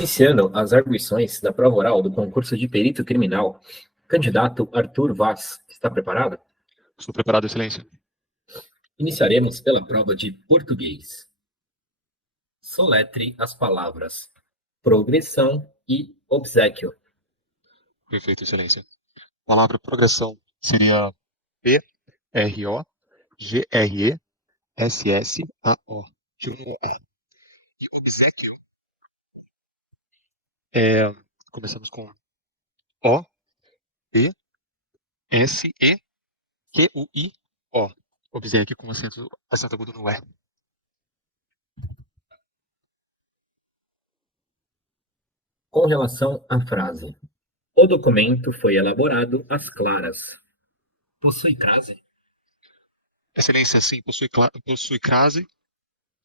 Iniciando as arguições da prova oral do concurso de perito criminal, candidato Arthur Vaz, está preparado? Estou preparado, Excelência. Iniciaremos pela prova de português. Soletre as palavras progressão e obséquio. Perfeito, Excelência. A palavra progressão seria P-R-O-G-R-E-S-S-A-O. De um A. E obséquio é... Começamos com O-B-S-E-Q-U-I-O. Obséquio com acento agudo no E. Com relação à frase, o documento foi elaborado às claras. Possui crase? Excelência, sim, possui crase.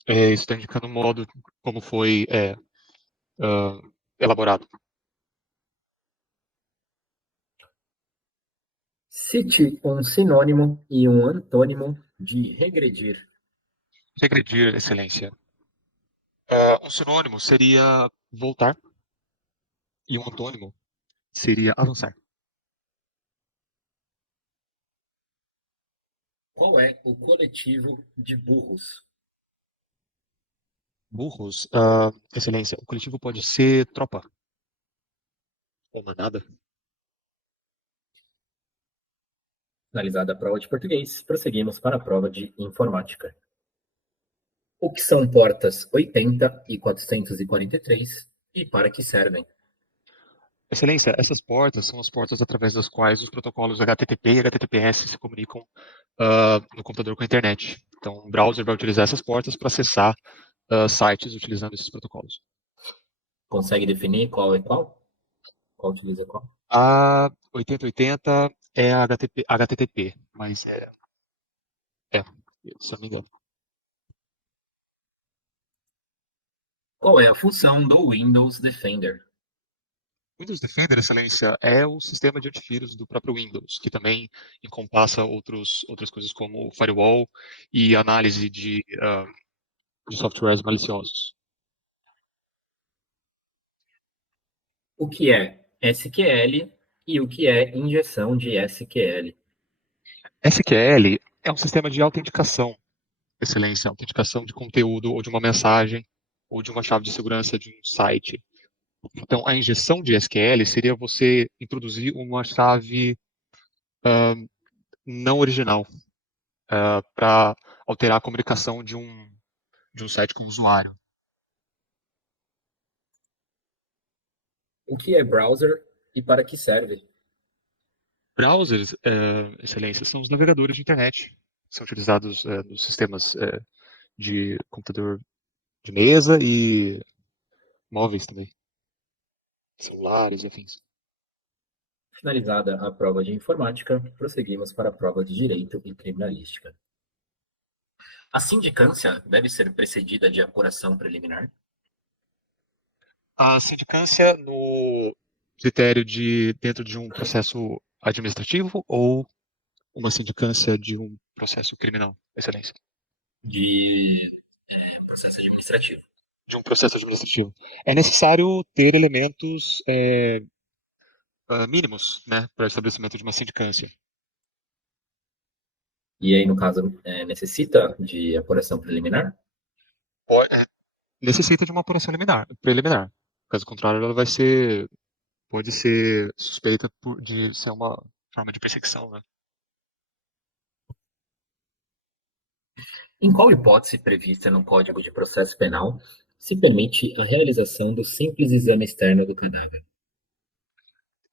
Isso está indicando o modo como foi ah, elaborado. Cite um sinônimo e um antônimo de regredir. Regredir, Excelência. Um sinônimo seria voltar e um antônimo seria avançar. Qual é o coletivo de burros? Burros, Excelência, o coletivo pode ser tropa ou manada. Finalizada a prova de português, prosseguimos para a prova de informática. O que são portas 80 e 443 e para que servem? Excelência, essas portas são as portas através das quais os protocolos HTTP e HTTPS se comunicam no computador com a internet. Então, o browser vai utilizar essas portas para acessar sites utilizando esses protocolos. Consegue definir qual é qual? Qual utiliza qual? A 8080 é a HTTP, mas se eu não me engano. Qual é a função do Windows Defender? Windows Defender, Excelência, é o sistema de antivírus do próprio Windows, que também encompassa outras coisas como firewall e análise de softwares maliciosos. O que é SQL e o que é injeção de SQL? SQL é um sistema de autenticação, Excelência, autenticação de conteúdo ou de uma mensagem ou de uma chave de segurança de um site. Então, a injeção de SQL seria você introduzir uma chave não original para alterar a comunicação de um site com o usuário. O que é browser e para que serve? Browsers, Excelência, são os navegadores de internet. São utilizados nos sistemas de computador de mesa e móveis também, celulares e afins. Finalizada a prova de informática, prosseguimos para a prova de direito e criminalística. A sindicância deve ser precedida de apuração preliminar? A sindicância no critério de dentro de um processo administrativo ou uma sindicância de um processo criminal, Excelência? De processo administrativo. De um processo administrativo. É necessário ter elementos mínimos, né, para o estabelecimento de uma sindicância. E aí, no caso, necessita de apuração preliminar? Necessita de uma apuração preliminar. Caso contrário, ela pode ser suspeita de ser uma forma de perseguição, né? Em qual hipótese prevista no Código de Processo Penal se permite a realização do simples exame externo do cadáver?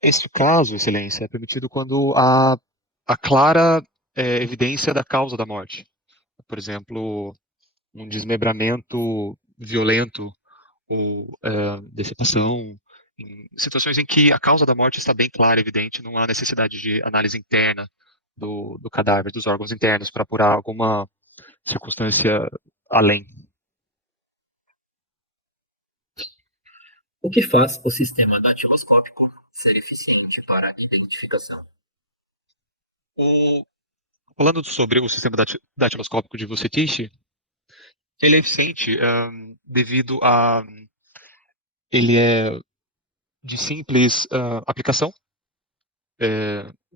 Este caso, Excelência, é permitido quando há clara evidência da causa da morte. Por exemplo, um desmembramento violento ou decepção, em situações em que a causa da morte está bem clara, evidente, não há necessidade de análise interna do cadáver, dos órgãos internos, para apurar alguma circunstância além. O que faz o sistema datiloscópico ser eficiente para a identificação? O, Falando sobre o sistema datiloscópico de Vucetich, ele é eficiente devido a ele é de simples aplicação,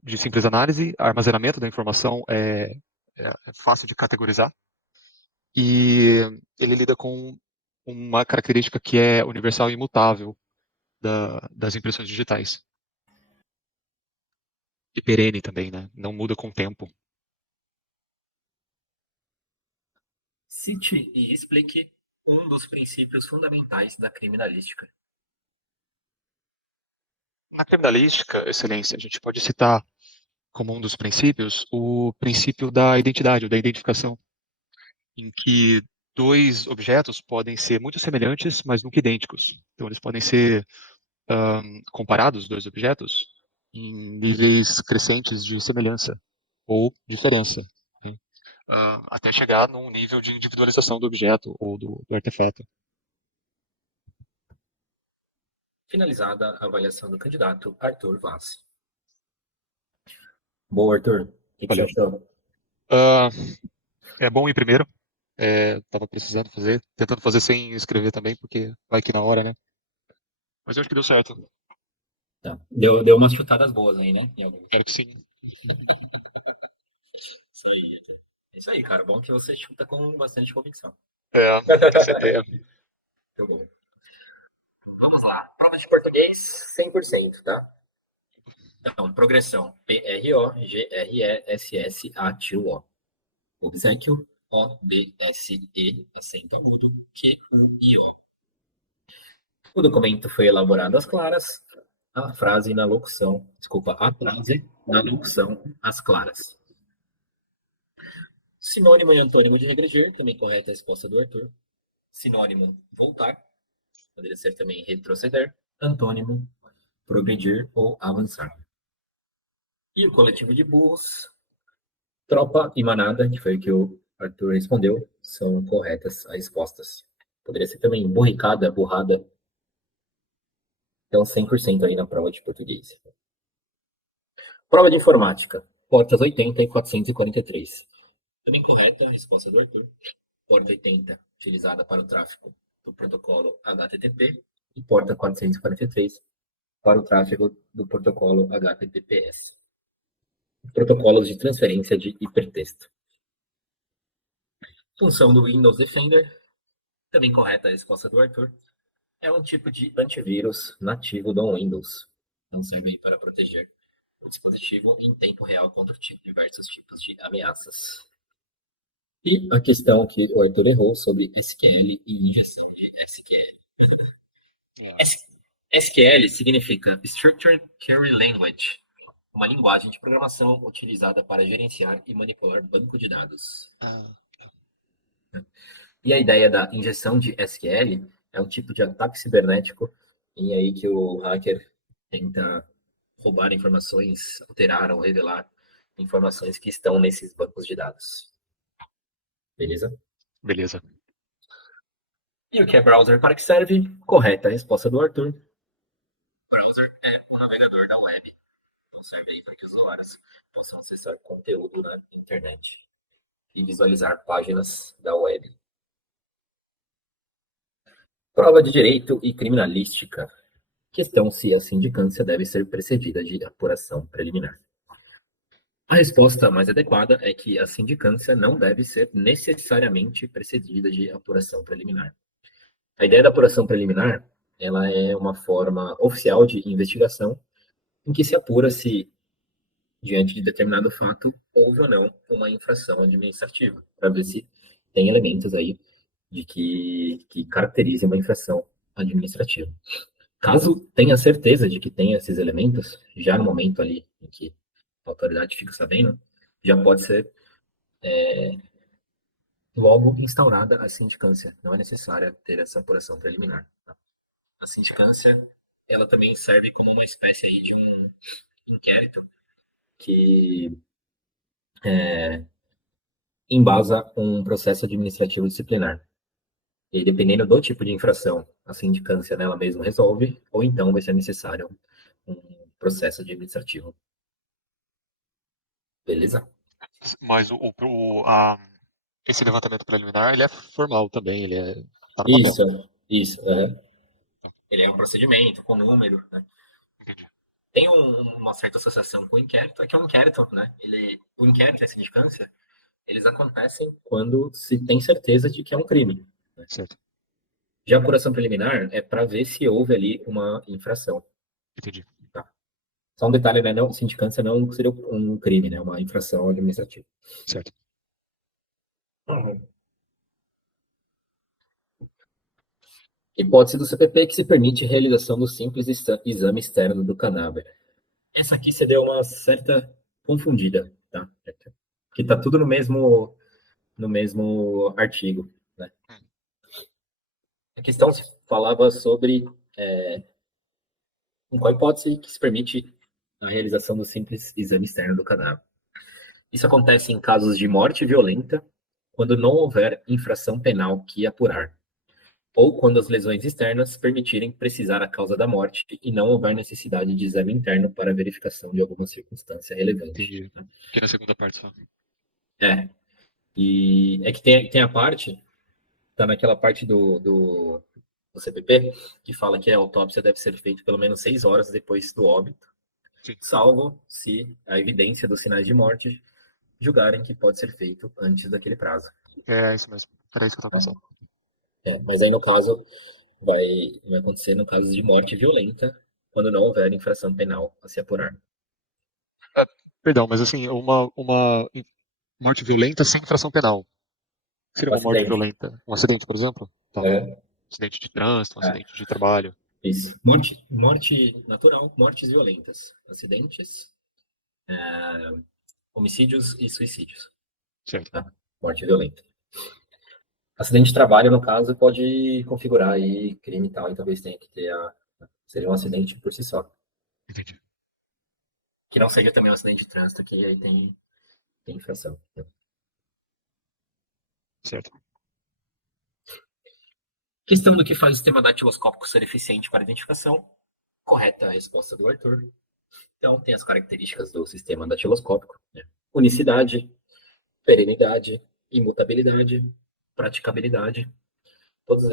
de simples análise, armazenamento da informação é fácil de categorizar, e ele lida com uma característica que é universal e imutável das impressões digitais. E perene também, né? Não muda com o tempo. Cite e explique um dos princípios fundamentais da criminalística. Na criminalística, excelência, a gente pode citar como um dos princípios o princípio da identidade, ou da identificação, em que dois objetos podem ser muito semelhantes, mas nunca idênticos. Então, eles podem ser comparados, dois objetos, em níveis crescentes de semelhança ou diferença, né? Até chegar num nível de individualização do objeto ou do artefato. Finalizada a avaliação do candidato Arthur Vaz. Boa, Arthur. O que você Valeu. achou? Uh, é bom ir primeiro. Tava precisando fazer, tentando fazer sem escrever também, porque vai que na hora, né? Mas eu acho que deu certo. Tá. Deu umas chutadas boas aí, né? Em alguns. Espero que sim. Isso aí, Arthur. É isso aí, cara. Bom que você chuta com bastante convicção. Essa ideia. Muito bom. Vamos lá. Prova de português 100%, tá? Então, progressão. PRO, GRE, SS, ATIO. Obséquio. OBSE, acento agudo, QUIO. O documento foi elaborado às claras, a frase na locução, desculpa, a frase na locução às claras. Sinônimo e antônimo de regredir, também correta a resposta do Arthur. Sinônimo, voltar, poderia ser também retroceder. Antônimo, progredir ou avançar. E o coletivo de burros, tropa e manada, que foi o que o Arthur respondeu, são corretas as respostas. Poderia ser também borricada, burrada. Então, 100% aí na prova de português. Prova de informática. Portas 80 e 443. Também correta a resposta do Arthur. Porta 80, utilizada para o tráfego do protocolo HTTP. E porta 443, para o tráfego do protocolo HTTPS. Protocolos de transferência de hipertexto. Função do Windows Defender. Também correta a resposta do Arthur. É um tipo de antivírus nativo do Windows. Então serve para proteger o dispositivo em tempo real contra diversos tipos de ameaças. E a questão que o Arthur errou sobre SQL e injeção de SQL. SQL significa Structured Query Language, uma linguagem de programação utilizada para gerenciar e manipular banco de dados. E a ideia da injeção de SQL é um tipo de ataque cibernético em aí que o hacker tenta roubar informações, alterar ou revelar informações que estão nesses bancos de dados. Beleza? Beleza. E o que é browser para que serve? Correta a resposta do Arthur. Browser é o navegador da web. Então serve aí para que os usuários possam acessar conteúdo na internet e visualizar páginas da web. Prova de direito e criminalística. Questão se a sindicância deve ser precedida de apuração preliminar. A resposta mais adequada é que a sindicância não deve ser necessariamente precedida de apuração preliminar. A ideia da apuração preliminar, ela é uma forma oficial de investigação em que se apura se, diante de determinado fato, houve ou não uma infração administrativa, para ver se tem elementos aí de que caracterizem uma infração administrativa. Caso tenha certeza de que tem esses elementos, já no momento ali em que a autoridade fica sabendo, já pode ser logo instaurada a sindicância. Não é necessária ter essa apuração preliminar. Tá? A sindicância, ela também serve como uma espécie aí de um inquérito que embasa um processo administrativo disciplinar. E dependendo do tipo de infração, a sindicância nela mesma resolve, ou então vai ser necessário um processo administrativo. Beleza? Mas esse levantamento preliminar, ele é formal também, ele tá no papel. Isso, isso. É. Ele é um procedimento com número, né? Entendi. Tem uma certa associação com o inquérito, é que é um inquérito, né? O inquérito e a sindicância, eles acontecem quando se tem certeza de que é um crime, né? Certo. Já a apuração preliminar é para ver se houve ali uma infração, Entendi. tá? Só um detalhe, né? Não, sindicância não seria um crime, né? Uma infração administrativa. Certo. Uhum. Hipótese do CPP que se permite a realização do simples exame externo do cadáver. Essa aqui você deu uma certa confundida, tá? Que tá tudo no mesmo artigo, né? Hum, A questão se falava sobre em qual hipótese que se permite a realização do simples exame externo do cadáver. Isso acontece em casos de morte violenta, quando não houver infração penal que apurar, ou quando as lesões externas permitirem precisar a causa da morte e não houver necessidade de exame interno para verificação de alguma circunstância relevante. entendi. Né? Fiquei na segunda parte só. É, e é que tem a parte, tá naquela parte do CPP, que fala que a autópsia deve ser feita pelo menos 6 horas depois do óbito, Sim. salvo se a evidência dos sinais de morte julgarem que pode ser feito antes daquele prazo. É isso mesmo. Era isso que eu tava Tá? pensando. Mas aí no caso vai acontecer no caso de morte violenta, quando não houver infração penal a se apurar. É, perdão, mas assim, uma morte violenta sem infração penal. Seria Um uma morte acidente. violenta? Um acidente, por exemplo? Tá. É, Acidente de trânsito, um é, acidente de trabalho. isso. Morte natural, mortes violentas, acidentes, homicídios e suicídios. Certo. Tá? Morte violenta. Acidente de trabalho, no caso, pode configurar aí crime e tal, e talvez tenha que ter seria um acidente por si só. Entendi. Que não seja também um acidente de trânsito, que aí tem infração. Né? Certo. Questão do que faz o sistema datiloscópico ser eficiente para identificação. Correta a resposta do Arthur. Então, tem as características do sistema datiloscópico, né? Unicidade, perenidade, imutabilidade, praticabilidade. Todas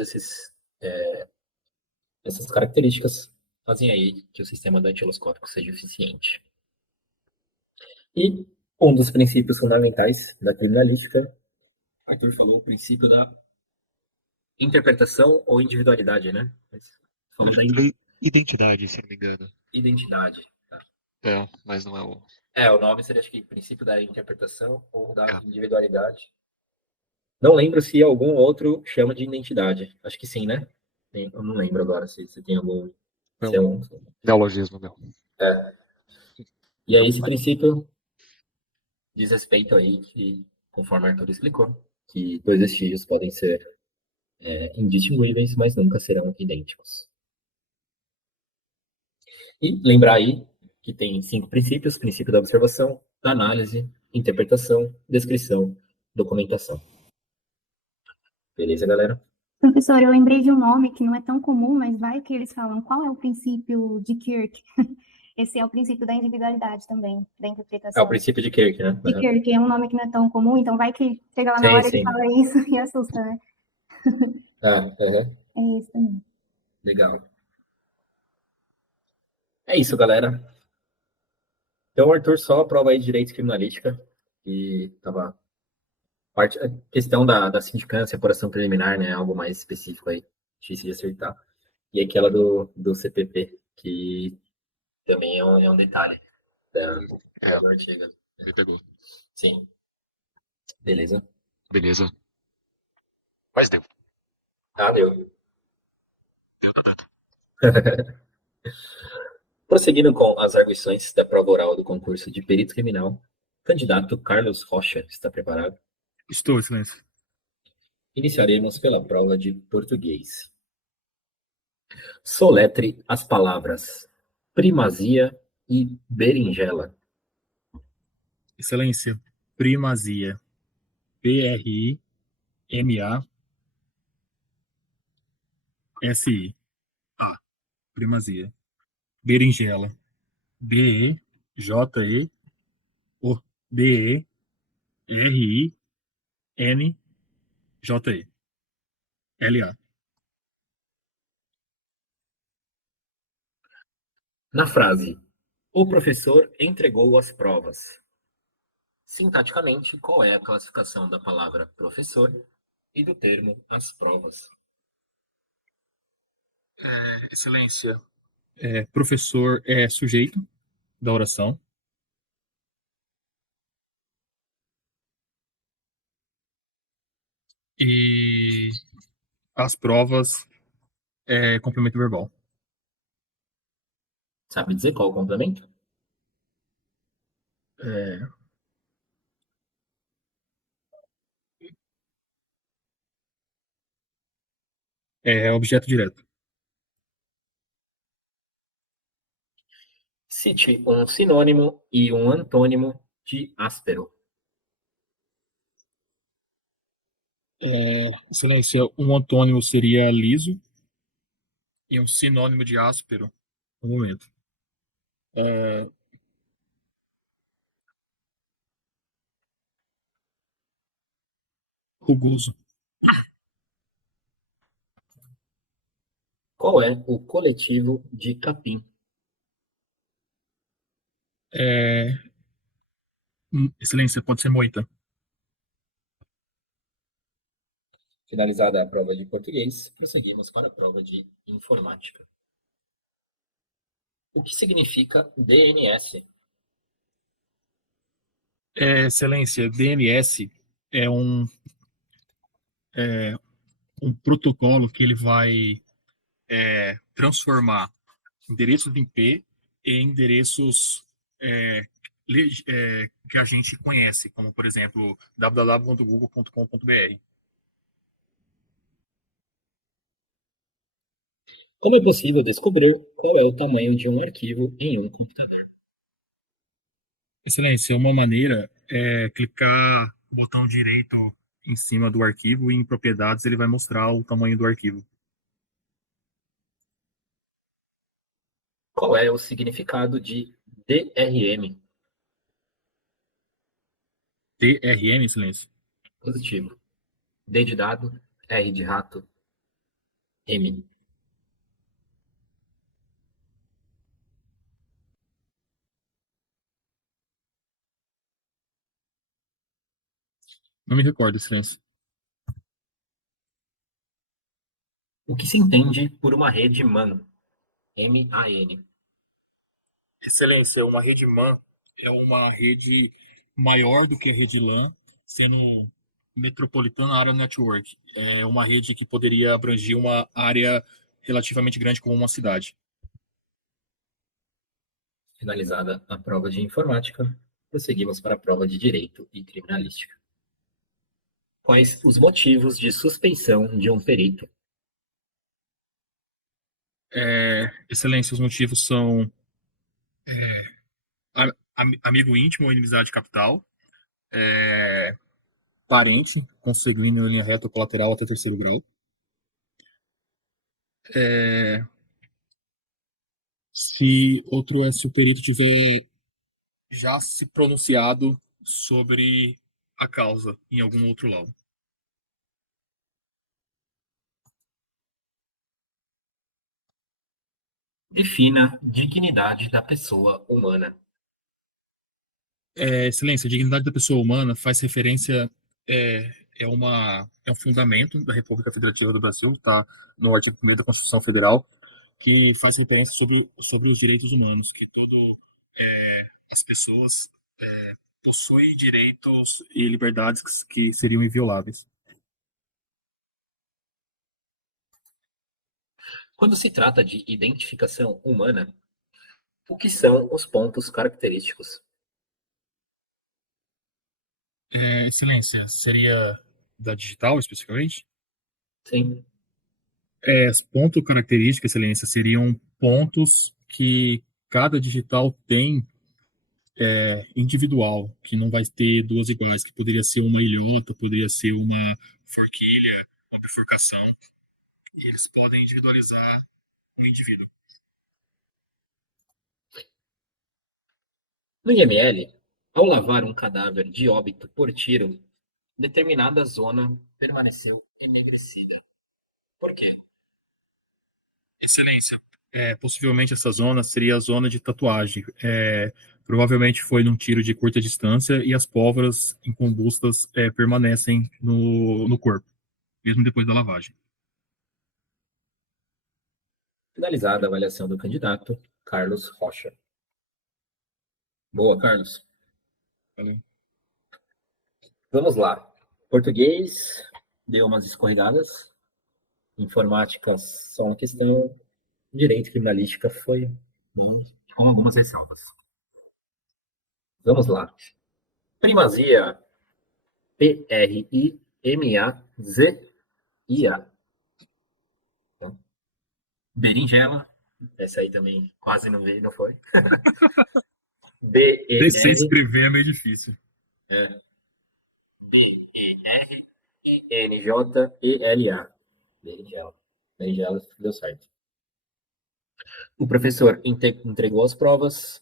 essas características fazem aí que o sistema datiloscópico seja eficiente. E um dos princípios fundamentais da criminalística, Arthur falou o princípio da interpretação ou individualidade, né? Eu Falou acho da que eu falei identidade, se não me engano. identidade. Tá? É, mas não é o. O nome seria, acho que, princípio da interpretação ou da É, individualidade. Não lembro se algum outro chama de identidade. Acho que sim, né? Eu não lembro agora se tem algum. é Se é um um. neologismo meu. É. E aí, esse princípio diz respeito aí que, conforme Arthur explicou, que dois vestígios podem ser indistinguíveis, mas nunca serão idênticos. E lembrar aí que tem 5 princípios: princípio da observação, da análise, interpretação, descrição, documentação. Beleza, galera? Professor, eu lembrei de um nome que não é tão comum, mas vai que eles falam qual é o princípio de Kirk. Esse é o princípio da individualidade também, da O interpretação. princípio de Kirk, né? De Uhum. Kirk é um nome que não é tão comum, então vai que chega lá na Sim, hora ele sim. fala isso e assusta, né? Uhum. É isso também. Legal. É isso, galera. Então, o Arthur só aprova aí direito e criminalística, e tava a questão da sindicância, apuração preliminar, né? Algo mais específico aí, difícil de acertar. E aquela do CPP, que também é um detalhe É, do artigo. me pegou. Sim, beleza. Beleza. Mas deu. Deu. Deu, tá dando. Prosseguindo com as arguições da prova oral do concurso de perito criminal, candidato Carlos Rocha está preparado? Estou, excelência. Iniciaremos pela prova de português. Soletre as palavras primazia e berinjela. Excelência. Primazia. Primazia. A. Primazia. Berinjela. Bejeo. Berinjla. Na frase, o professor entregou as provas. Sintaticamente, qual é a classificação da palavra professor e do termo as provas? Excelência, professor é sujeito da oração e as provas é complemento verbal. Sabe dizer qual o complemento? É, é objeto direto. Cite um sinônimo e um antônimo de áspero. Excelência, um antônimo seria liso e um sinônimo de áspero. Um momento. É, rugoso. Qual é o coletivo de capim? É, excelência, pode ser moita. Finalizada a prova de português, prosseguimos para a prova de informática. O que significa DNS? Excelência, DNS é um protocolo que ele vai transformar endereços de IP em endereços é, que a gente conhece, como, por exemplo, www.google.com.br. Como é possível descobrir qual é o tamanho de um arquivo em um computador? Excelência, uma maneira é clicar o botão direito em cima do arquivo e em propriedades ele vai mostrar o tamanho do arquivo. Qual é o significado de DRM? DRM, excelência. Positivo. D de dado, R de rato, M. Não me recordo, excelência. O que se entende por uma rede MAN? M-A-N. Excelência, uma rede MAN é uma rede maior do que a rede LAN, sendo Metropolitan Area Network. É uma rede que poderia abranger uma área relativamente grande como uma cidade. Finalizada a prova de informática, prosseguimos para a prova de direito e criminalística. Quais os motivos de suspeição de um perito? Excelência, os motivos são amigo íntimo ou inimizade capital, é, parente, consanguíneo em linha reta ou colateral até terceiro grau. É, se outro é se o perito tiver já se pronunciado sobre a causa em algum outro laudo. Defina dignidade da pessoa humana. Excelência, a dignidade da pessoa humana faz referência, é um fundamento da República Federativa do Brasil, está no artigo 1º da Constituição Federal, que faz referência sobre os direitos humanos, que as pessoas possuem direitos e liberdades que seriam invioláveis. Quando se trata de identificação humana, o que são os pontos característicos? Excelência, seria da digital especificamente? Sim. Ponto característica, excelência, seriam pontos que cada digital tem individual, que não vai ter duas iguais, que poderia ser uma ilhota, poderia ser uma forquilha, uma bifurcação, e eles podem individualizar o indivíduo. No IML, ao lavar um cadáver de óbito por tiro, determinada zona permaneceu enegrecida. Por quê? Excelência, possivelmente essa zona seria a zona de tatuagem. Provavelmente foi num tiro de curta distância e as pólvoras incombustas permanecem no corpo, mesmo depois da lavagem. Finalizada a avaliação do candidato, Carlos Rocha. Boa, Carlos. Valeu. Vamos lá. Português deu umas escorregadas. Informática, só uma questão. Direito e criminalística foi bom, com algumas ressalvas. Vamos lá. Primazia. Primazia. Então, berinjela. Essa aí também quase não vi, não foi. Descer e B-E-R. escrever é meio difícil. B-E-R-I-N-J-E-L-A. Berinjela. Berinjela deu certo. O professor entregou as provas.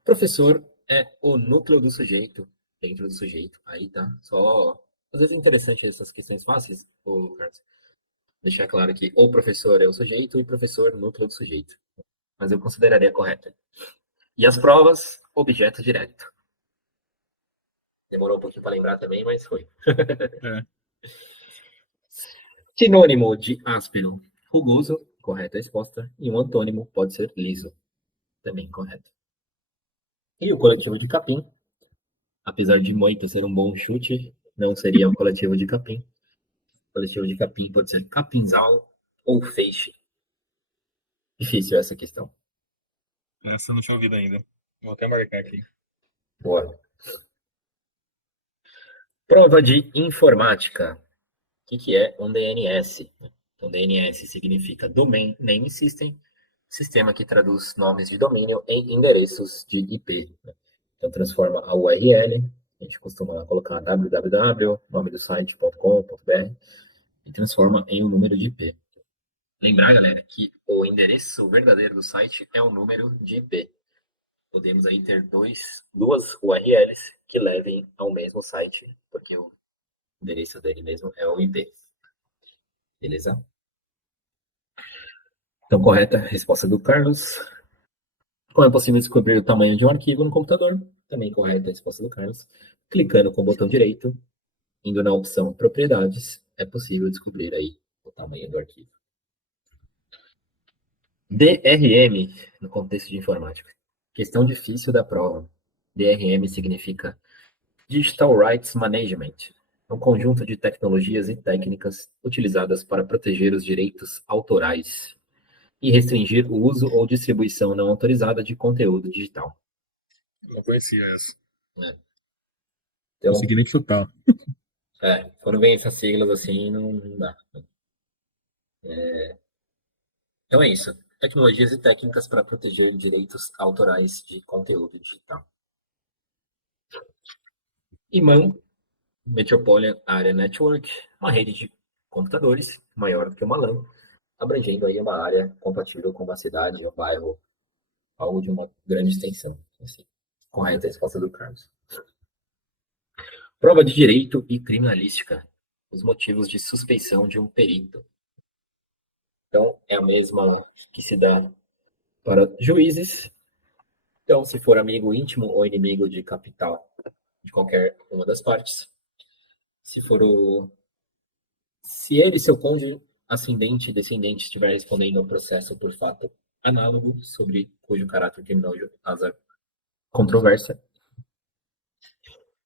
O professor é o núcleo do sujeito, dentro do sujeito. Aí tá. Só. Às vezes é interessante essas questões fáceis, Carlos. Deixar claro que o professor é o sujeito e o professor núcleo do sujeito. Mas eu consideraria correta. E as provas, objeto direto. Demorou um pouquinho para lembrar também, mas foi. É. Sinônimo de áspero, rugoso, correta a resposta. E um antônimo pode ser liso, também correto. E o coletivo de capim, apesar de moito ser um bom chute, não seria um coletivo de capim. O coletivo de capim pode ser capinzal ou feixe. Difícil essa questão. Essa eu não tinha ouvido ainda. Vou até marcar aqui. Boa. Prova de informática. O que é um DNS? Então, DNS significa Domain Name System, sistema que traduz nomes de domínio em endereços de IP. Então, transforma a URL, a gente costuma colocar www, nome do site.com.br, e transforma em um número de IP. Lembrar, galera, que o endereço verdadeiro do site é o número de IP. Podemos aí ter duas URLs que levem ao mesmo site, porque o endereço dele mesmo é o IP. Beleza? Então, correta a resposta do Carlos. Como é possível descobrir o tamanho de um arquivo no computador? Também correta a resposta do Carlos. Clicando com o botão direito, indo na opção Propriedades, é possível descobrir aí o tamanho do arquivo. DRM, no contexto de informática. Questão difícil da prova. DRM significa Digital Rights Management, um conjunto de tecnologias e técnicas utilizadas para proteger os direitos autorais e restringir o uso ou distribuição não autorizada de conteúdo digital. Não conhecia essa. Então, Consegui nem chutar. quando vem essas siglas assim, não dá. Então é isso. Tecnologias e técnicas para proteger direitos autorais de conteúdo digital. IMAN, Metropolitan Area Network, uma rede de computadores maior do que uma LAN, abrangendo aí uma área compatível com uma cidade, um bairro, algo de uma grande extensão. Assim. Correta a resposta do Carlos. Prova de direito e criminalística. Os motivos de suspeição de um perito. Então, é a mesma que se dá para juízes. Então, se for amigo íntimo ou inimigo de capital de qualquer uma das partes. Se ele e seu cônjuge, ascendente e descendente estiver respondendo ao processo por fato análogo sobre cujo caráter criminal haja controvérsia.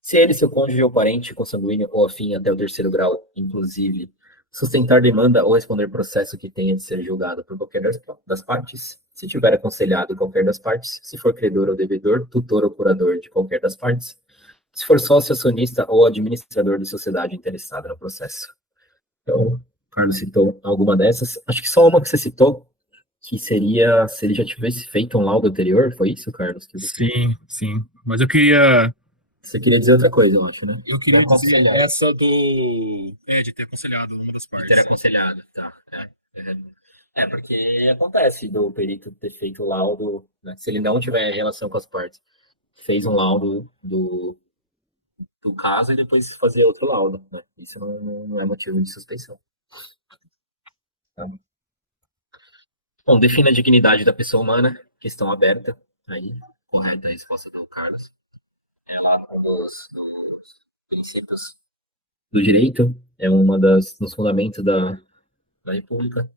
Se ele, seu cônjuge ou parente consanguíneo ou afim até o terceiro grau, inclusive, sustentar demanda ou responder processo que tenha de ser julgado por qualquer das partes, se tiver aconselhado qualquer das partes, se for credor ou devedor, tutor ou curador de qualquer das partes, se for sócio, acionista ou administrador de sociedade interessada no processo. Então, o Carlos citou alguma dessas. Acho que só uma que você citou, que seria se ele já tivesse feito um laudo anterior, foi isso, Carlos? Sim, sim. Mas eu queria Você queria dizer outra coisa, eu acho, né? dizer essa de ter aconselhado uma das De partes. ter aconselhado, tá. Porque acontece do perito ter feito o laudo, né? Se ele não tiver relação com as partes, fez um laudo do caso e depois fazia outro laudo, né? Isso não é motivo de suspeição. Tá? Bom, defina a dignidade da pessoa humana, questão aberta. Aí, correta a resposta do Carlos. É lá um dos princípios do direito, é uma dos fundamentos da República.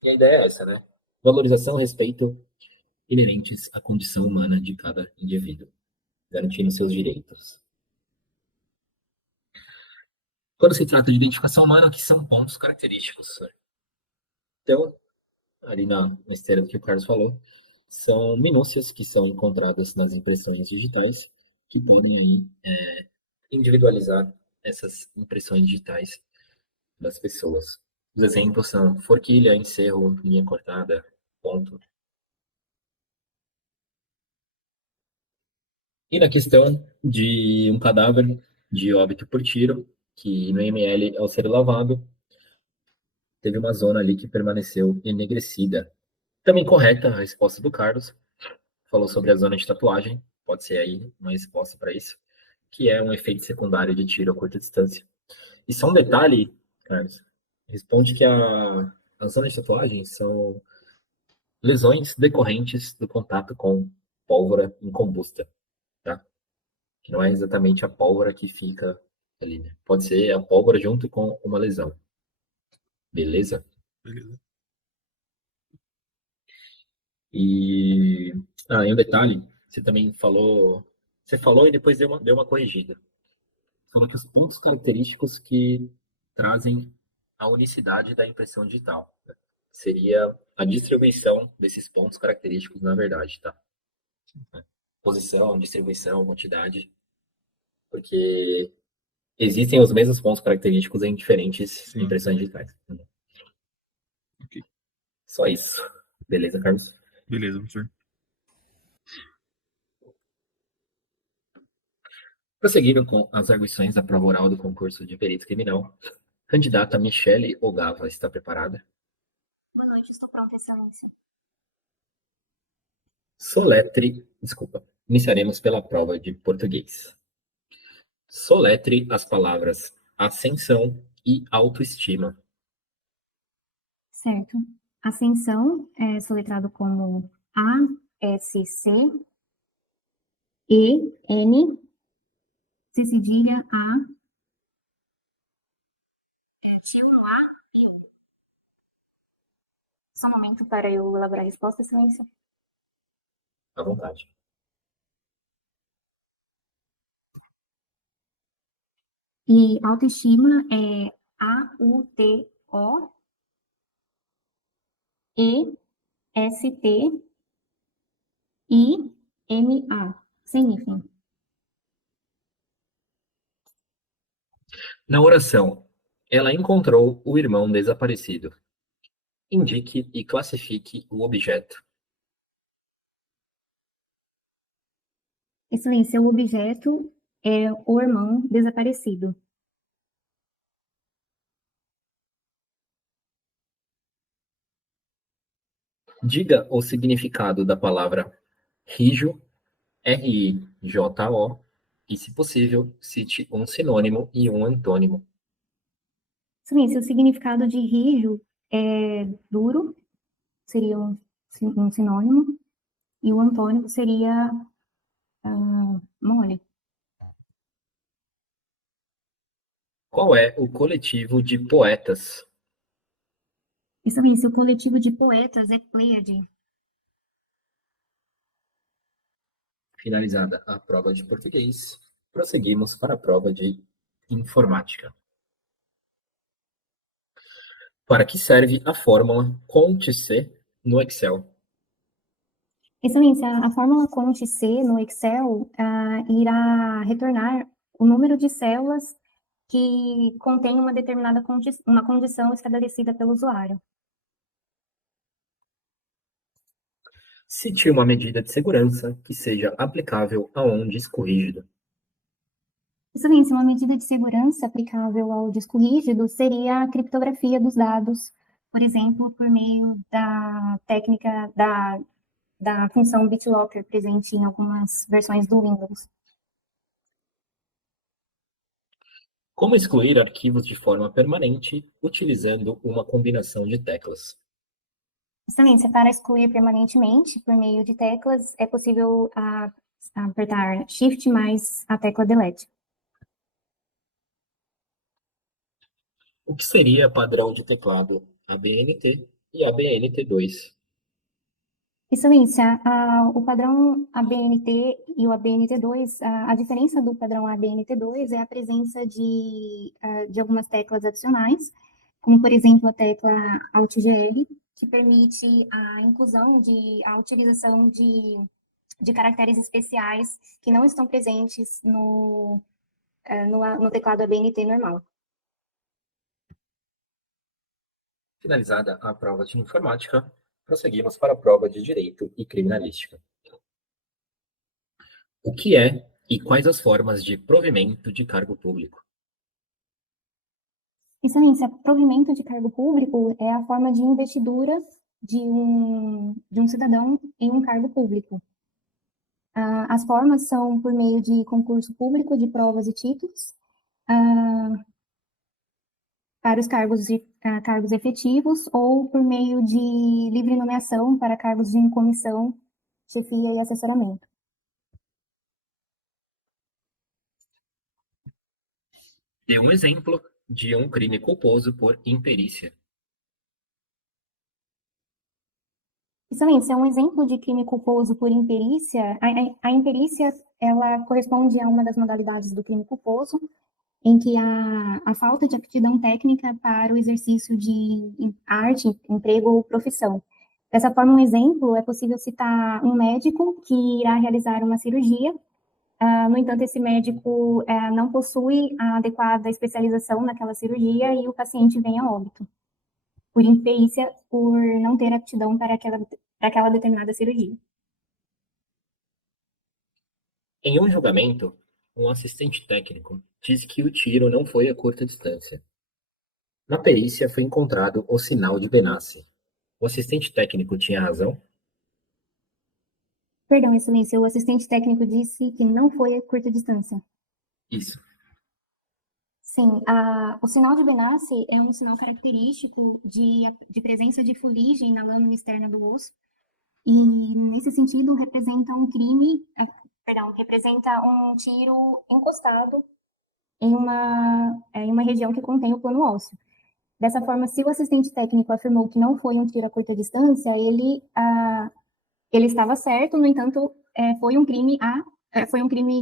E a ideia é essa, né? Valorização, respeito inerentes à condição humana de cada indivíduo, garantindo seus direitos. Quando se trata de identificação humana, o que são pontos característicos? Então, ali na esteira do que o Carlos falou, são minúcias que são encontradas nas impressões digitais que podem individualizar essas impressões digitais das pessoas. Os exemplos são forquilha, encerro, linha cortada, ponto. E na questão de um cadáver de óbito por tiro, que no ML, ao ser lavado, teve uma zona ali que permaneceu enegrecida. Também correta a resposta do Carlos, falou sobre a zona de tatuagem, pode ser aí uma resposta para isso, que é um efeito secundário de tiro a curta distância. E só um detalhe, Carlos, responde que a zona de tatuagem são lesões decorrentes do contato com pólvora incombusta, tá? Que não é exatamente a pólvora que fica ali, né? Pode ser a pólvora junto com uma lesão. Beleza? Beleza. E, e um detalhe, você também falou, você falou e depois deu uma corrigida. Falou que os pontos característicos que trazem a unicidade da impressão digital, né? Seria a distribuição desses pontos característicos, na verdade, tá? Posição, distribuição, quantidade, porque existem os mesmos pontos característicos em diferentes Sim. impressões digitais. Ok. Só isso. Beleza, Carlos? Beleza, professor. Prosseguiram com as arguições da prova oral do concurso de perito criminal. Candidata Michele Ogava está preparada? Boa noite, estou pronta, excelência. Desculpa. Iniciaremos pela prova de português. Soletre as palavras ascensão e autoestima. Certo. Ascensão é soletrado como ASCEN, C cedilha A, e U. Só um momento para eu elaborar a resposta, excelência. À vontade. E autoestima é AUTOESTIMA, sem hífen. Na oração, ela encontrou o irmão desaparecido. Indique e classifique o objeto. Excelência, o objeto é o irmão desaparecido. Diga o significado da palavra rijo, RIJO, e, se possível, cite um sinônimo e um antônimo. Excelência, o significado de rijo é duro, seria um sinônimo, e o antônimo seria mole. Qual é o coletivo de poetas? Excelência, o coletivo de poetas é Pleiade. Finalizada a prova de português, prosseguimos para a prova de informática. Para que serve a fórmula CONT-C no Excel? Excelência, a fórmula CONT-C no Excel irá retornar o número de células que contém uma determinada uma condição estabelecida pelo usuário. Cite uma medida de segurança que seja aplicável a um disco rígido. Excelência, uma medida de segurança aplicável ao disco rígido seria a criptografia dos dados, por exemplo, por meio da técnica da função BitLocker presente em algumas versões do Windows. Como excluir arquivos de forma permanente utilizando uma combinação de teclas? Excelência, para excluir permanentemente, por meio de teclas, é possível apertar Shift mais a tecla Delete. O que seria padrão de teclado ABNT e ABNT2? Excelência, o padrão ABNT e o ABNT2, a diferença do padrão ABNT2 é a presença de algumas teclas adicionais, como, por exemplo, a tecla Alt-GR, que permite a utilização de caracteres especiais que não estão presentes no teclado ABNT normal. Finalizada a prova de informática, prosseguimos para a prova de direito e criminalística. O que é e quais as formas de provimento de cargo público? Excelência, provimento de cargo público é a forma de investidura de um cidadão em um cargo público. As formas são por meio de concurso público de provas e títulos, para os cargos efetivos, ou por meio de livre nomeação para cargos de comissão, chefia e assessoramento. Dê um exemplo de um crime culposo por imperícia. Excelência, um exemplo de crime culposo por imperícia, a imperícia, ela corresponde a uma das modalidades do crime culposo, em que a falta de aptidão técnica para o exercício de arte, emprego ou profissão. Dessa forma, um exemplo, é possível citar um médico que irá realizar uma cirurgia. No entanto, esse médico não possui a adequada especialização naquela cirurgia e o paciente vem a óbito, por imperícia, por não ter aptidão para aquela determinada cirurgia. Em um julgamento, um assistente técnico diz que o tiro não foi a curta distância. Na perícia foi encontrado o sinal de Benassi. O assistente técnico tinha razão? Perdão, excelência, o assistente técnico disse que não foi a curta distância. Isso. Sim, o sinal de Benassi é um sinal característico de presença de fuligem na lâmina externa do osso, e nesse sentido representa um crime, representa um tiro encostado em uma região que contém o plano ósseo. Dessa forma, se o assistente técnico afirmou que não foi um tiro a curta distância, ele estava certo, no entanto, foi um crime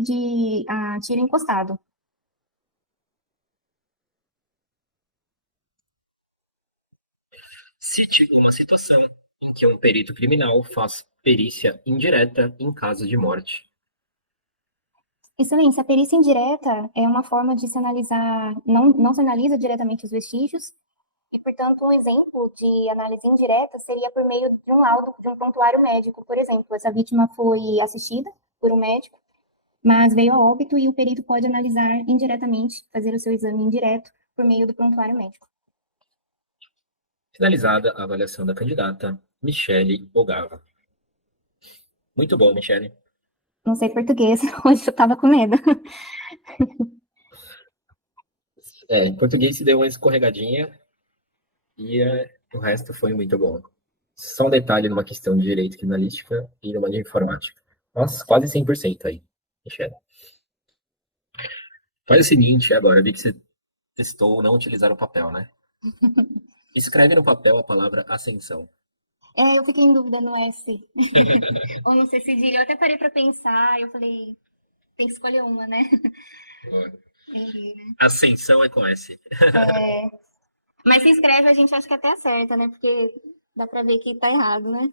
de tiro encostado. Cite uma situação em que um perito criminal faz perícia indireta em caso de morte. Excelência, a perícia indireta é uma forma de se analisar, não se analisa diretamente os vestígios, e, portanto, um exemplo de análise indireta seria por meio de um laudo, de um prontuário médico. Por exemplo, essa vítima foi assistida por um médico, mas veio a óbito e o perito pode analisar indiretamente, fazer o seu exame indireto por meio do prontuário médico. Finalizada a avaliação da candidata, Michele Ogava. Muito bom, Michele. Não sei português, hoje eu estava com medo. Em português se deu uma escorregadinha e o resto foi muito bom. Só um detalhe numa questão de direito criminalística e numa de informática. Nossa, quase 100% aí, Michele. Faz o seguinte agora, vi que você testou não utilizar o papel, né? Escreve no papel a palavra ascensão. Eu fiquei em dúvida no S. Ou no C cedilha. Eu até parei para pensar, eu falei, tem que escolher uma, né? Ascensão é com S. Mas se escreve, a gente acha que até acerta, né? Porque dá para ver que tá errado, né?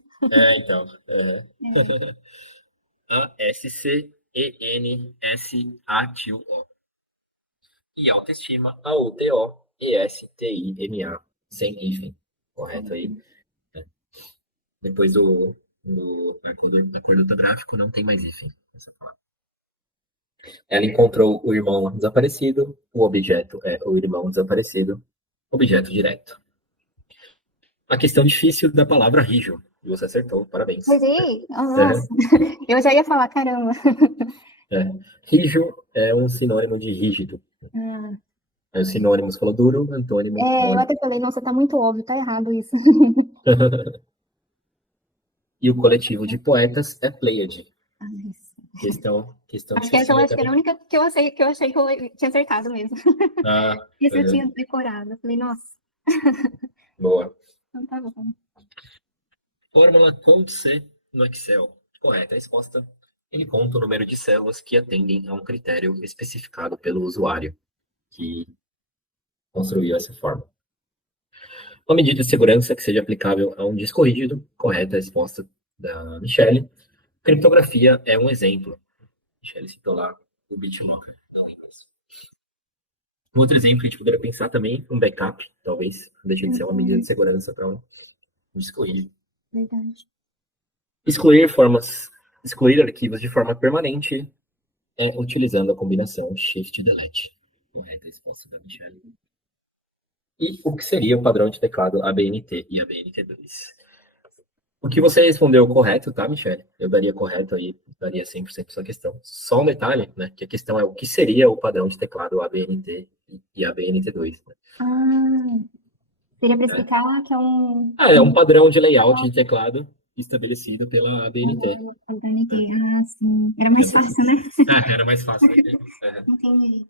Então. A-S-C-E-N-S-A-T-U-O. E autoestima, A-U-T-O-E-S-T-I-M-A. Sem hífen. Correto aí? Depois do acordo ortográfico, não tem mais hífen. Ela encontrou o irmão desaparecido, o objeto é o irmão desaparecido, objeto direto. A questão difícil da palavra rijo. E você acertou, parabéns. Errei? Nossa, eu já ia falar, caramba. Rijo é um sinônimo de rígido. É o sinônimo, você falou duro, antônimo, eu mole. até falei, nossa, tá muito óbvio, tá errado isso. E o coletivo de poetas é Pleiade. Ah, isso. Questão Acho que essa eu dificílima acho que era a também. única que eu achei que eu tinha acertado mesmo. Ah, Isso eu uhum, tinha decorado. Eu falei, nossa, boa. então tá bom. Fórmula Code-C no Excel. Correta a resposta. Ele conta o número de células que atendem a um critério especificado pelo usuário que construiu essa fórmula. Uma medida de segurança que seja aplicável a um disco rígido. Correta a resposta da Michelle. Criptografia é um exemplo. Michelle citou lá o BitLocker, não Windows. Um outro exemplo que a gente poderia pensar também, um backup, talvez, deixa de ser uma medida de segurança para um disco rígido. Verdade. Excluir arquivos de forma permanente é utilizando a combinação Shift-Delete. Correta a resposta da Michelle. E o que seria o padrão de teclado ABNT e ABNT2? O que você respondeu correto, tá, Michelle? Eu daria correto aí, daria 100% sua questão. Só um detalhe, né, que a questão é o que seria o padrão de teclado ABNT e ABNT2, né? Ah, seria para É. explicar que é um. É um padrão de layout de teclado estabelecido pela ABNT. Alternate. Ah, sim. Era mais fácil, né? Era mais fácil. Entendi.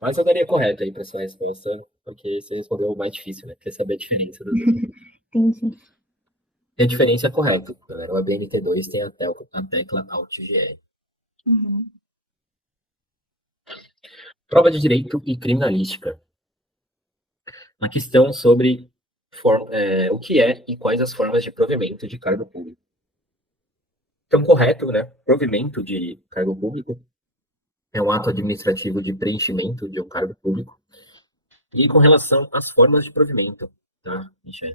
Mas eu daria correto aí para sua resposta, porque você respondeu o mais difícil, né? Quer saber a diferença dos dois. Entendi. E a diferença é correta, galera. O ABNT2 tem a tecla Alt-GR. Uhum. Prova de Direito e Criminalística. Uma questão sobre o que é e quais as formas de provimento de cargo público. Então, correto, né? Provimento de cargo público é um ato administrativo de preenchimento de um cargo público. E com relação às formas de provimento, tá, Michel?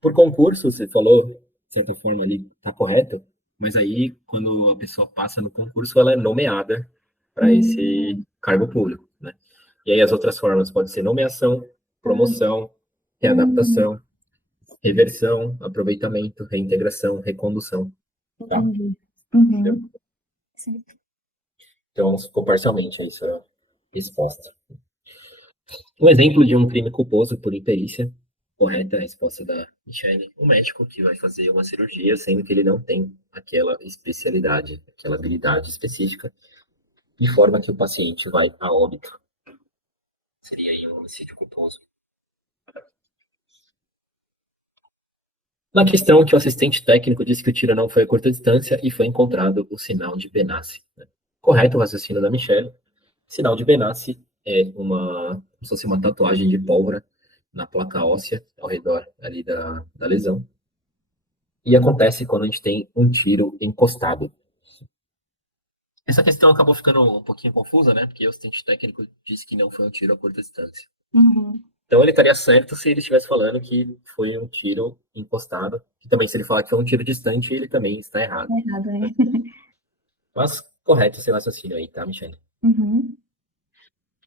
Por concurso, você falou, de certa forma ali, tá correto, mas aí, quando a pessoa passa no concurso, ela é nomeada para esse cargo público, né? E aí as outras formas podem ser nomeação, promoção, readaptação, reversão, aproveitamento, reintegração, recondução, tá? Entendi. Uhum. Certo. Então, ficou parcialmente aí sua resposta. Um exemplo de um crime culposo por imperícia. Correta a resposta da Michelle. Um médico que vai fazer uma cirurgia, sendo que ele não tem aquela especialidade, aquela habilidade específica, de forma que o paciente vai a óbito. Seria aí um homicídio culposo. Na questão que o assistente técnico disse que o tiro não foi a curta distância e foi encontrado o sinal de Benassi. Correto o raciocínio da Michelle. Sinal de Benassi é como se fosse uma tatuagem de pólvora na placa óssea ao redor ali da lesão. E acontece quando a gente tem um tiro encostado. Essa questão acabou ficando um pouquinho confusa, né? Porque o assistente técnico disse que não foi um tiro a curta distância. Uhum. Então ele estaria certo se ele estivesse falando que foi um tiro encostado. E também se ele falar que foi um tiro distante, ele também está errado. Tá errado, né? Mas correto esse raciocínio aí, tá, Michele? Uhum.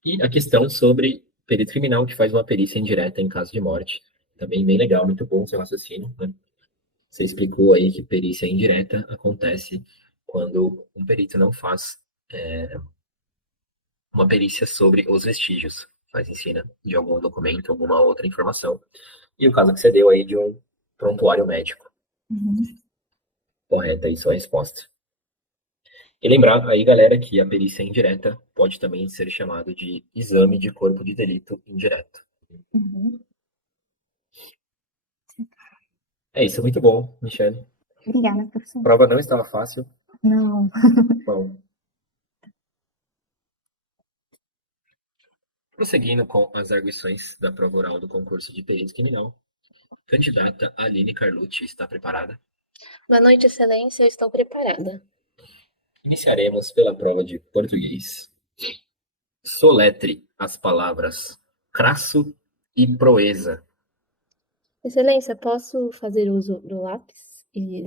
E a questão sobre perito criminal que faz uma perícia indireta em caso de morte. Também bem legal, muito bom seu raciocínio, né? Você explicou aí que perícia indireta acontece quando um perito não faz uma perícia sobre os vestígios, faz ensina de algum documento, alguma outra informação. E o caso que você deu aí de um prontuário médico. Uhum. Correta aí sua resposta. E lembrar aí, galera, que a perícia indireta pode também ser chamado de exame de corpo de delito indireto. Uhum. É isso, muito bom, Michele. Obrigada, A professor. prova não estava fácil. Não. Bom, prosseguindo com as arguições da prova oral do concurso de perito criminal, candidata Aline Carlucci está preparada? Boa noite, excelência, eu estou preparada. Iniciaremos pela prova de português. Soletre as palavras crasso e proeza. Excelência, posso fazer uso do lápis e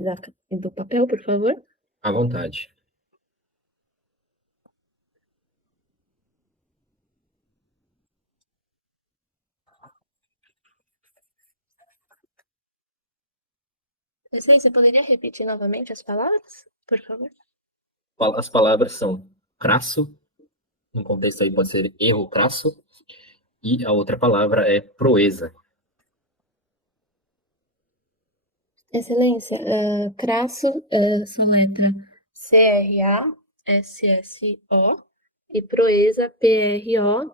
do papel, por favor? À vontade. Excelência, poderia repetir novamente as palavras, por favor? As palavras são crasso, no contexto aí pode ser erro crasso, e a outra palavra é proeza. Excelência, crasso, soletra C-R-A-S-S-O e proeza P-R-O-E-Z-A.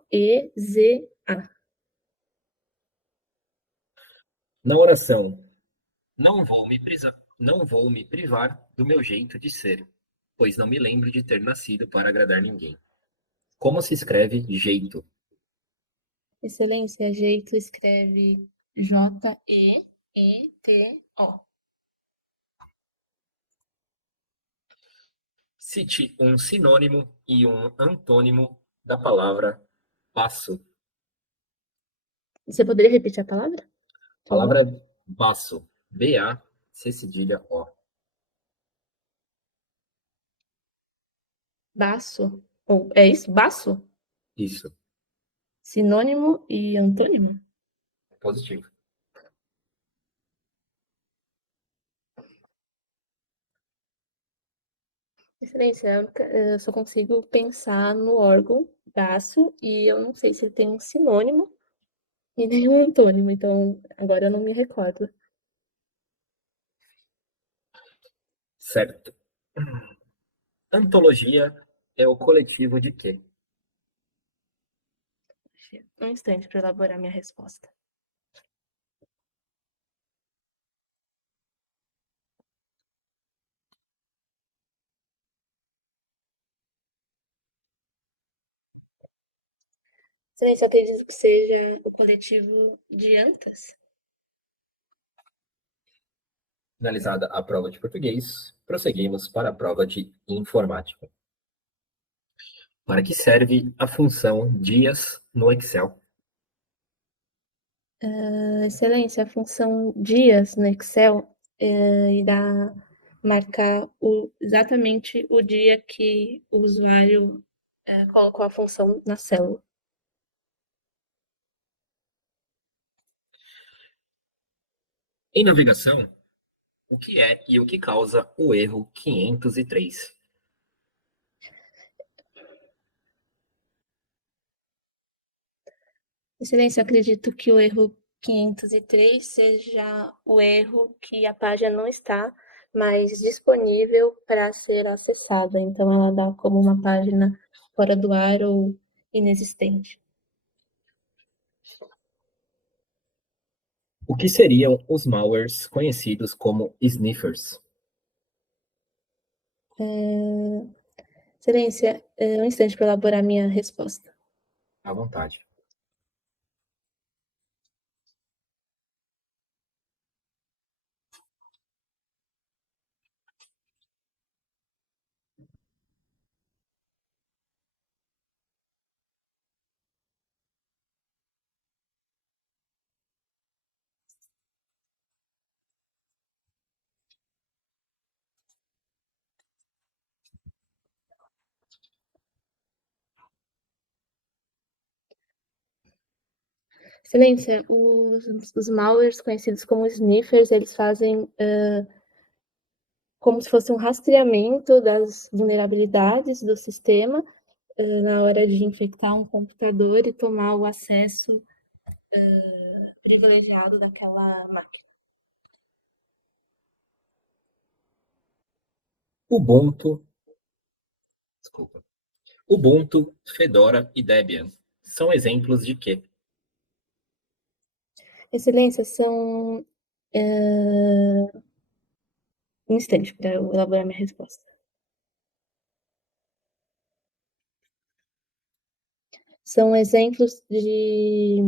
Na oração, não vou me privar do meu jeito de ser, pois não me lembro de ter nascido para agradar ninguém. Como se escreve jeito? Excelência, jeito escreve J-E-E-T-O. Cite um sinônimo e um antônimo da palavra baço. Você poderia repetir a palavra? Palavra baço. B-A-C cedilha O. Baço? Ou é isso? Baço? Isso. Sinônimo e antônimo? Positivo. Excelência, eu só consigo pensar no órgão baço e eu não sei se ele tem um sinônimo e nenhum antônimo, então agora eu não me recordo. Certo. Antologia é o coletivo de quê? Um instante para elaborar minha resposta. Excelência, eu acredito que seja o coletivo de antas. Finalizada a prova de português, prosseguimos para a prova de informática. Para que serve a função dias no Excel? Excelência, a função dias no Excel irá marcar exatamente o dia que o usuário colocou a função na célula. Em navegação, o que é e o que causa o erro 503? Excelência, acredito que o erro 503 seja o erro que a página não está mais disponível para ser acessada. Então, ela dá como uma página fora do ar ou inexistente. O que seriam os malwares conhecidos como sniffers? Excelência, um instante para elaborar minha resposta. À vontade. Excelência, os malwares conhecidos como sniffers, eles fazem como se fosse um rastreamento das vulnerabilidades do sistema na hora de infectar um computador e tomar o acesso privilegiado daquela máquina. Ubuntu, Fedora e Debian são exemplos de quê? Excelência, são. Um instante para eu elaborar minha resposta. São exemplos de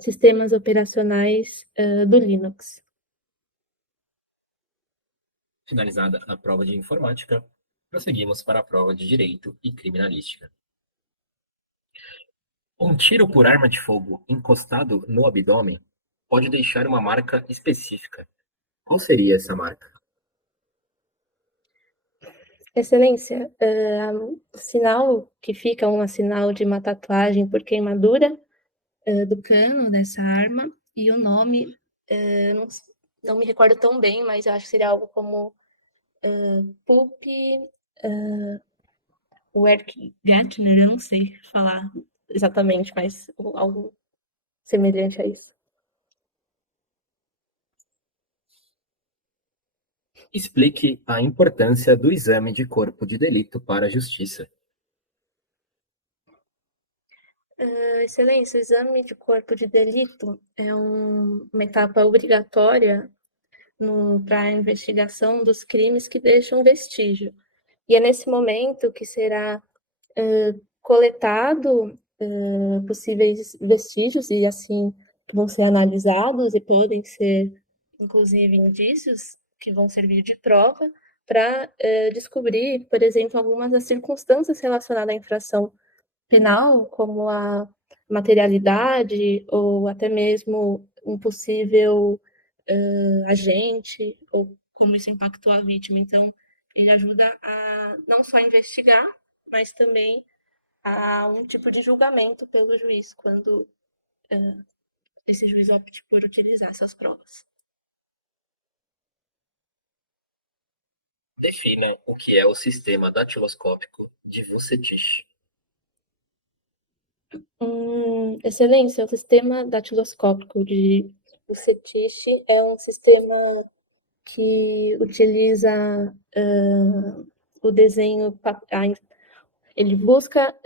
sistemas operacionais do Linux. Finalizada a prova de informática, prosseguimos para a prova de direito e criminalística. Um tiro por arma de fogo encostado no abdômen pode deixar uma marca específica. Qual seria essa marca? Excelência, o sinal que fica um sinal de uma tatuagem por queimadura do cano dessa arma e o nome, não me recordo tão bem, mas eu acho que seria algo como Pulp Werkgärtner, eu não sei falar exatamente, mas algo semelhante a isso. Explique a importância do exame de corpo de delito para a justiça. Excelência, o exame de corpo de delito é uma etapa obrigatória para a investigação dos crimes que deixam vestígio. E é nesse momento que será coletado possíveis vestígios e assim vão ser analisados e podem ser, inclusive, indícios que vão servir de prova para descobrir, por exemplo, algumas das circunstâncias relacionadas à infração penal, como a materialidade ou até mesmo um possível agente ou como isso impactou a vítima. Então, ele ajuda a não só investigar, mas também a um tipo de julgamento pelo juiz quando esse juiz opte por utilizar essas provas. Defina o que é o sistema datiloscópico de Vucetich. Excelência, o sistema datiloscópico de Vucetich é um sistema que utiliza o desenho, ele busca,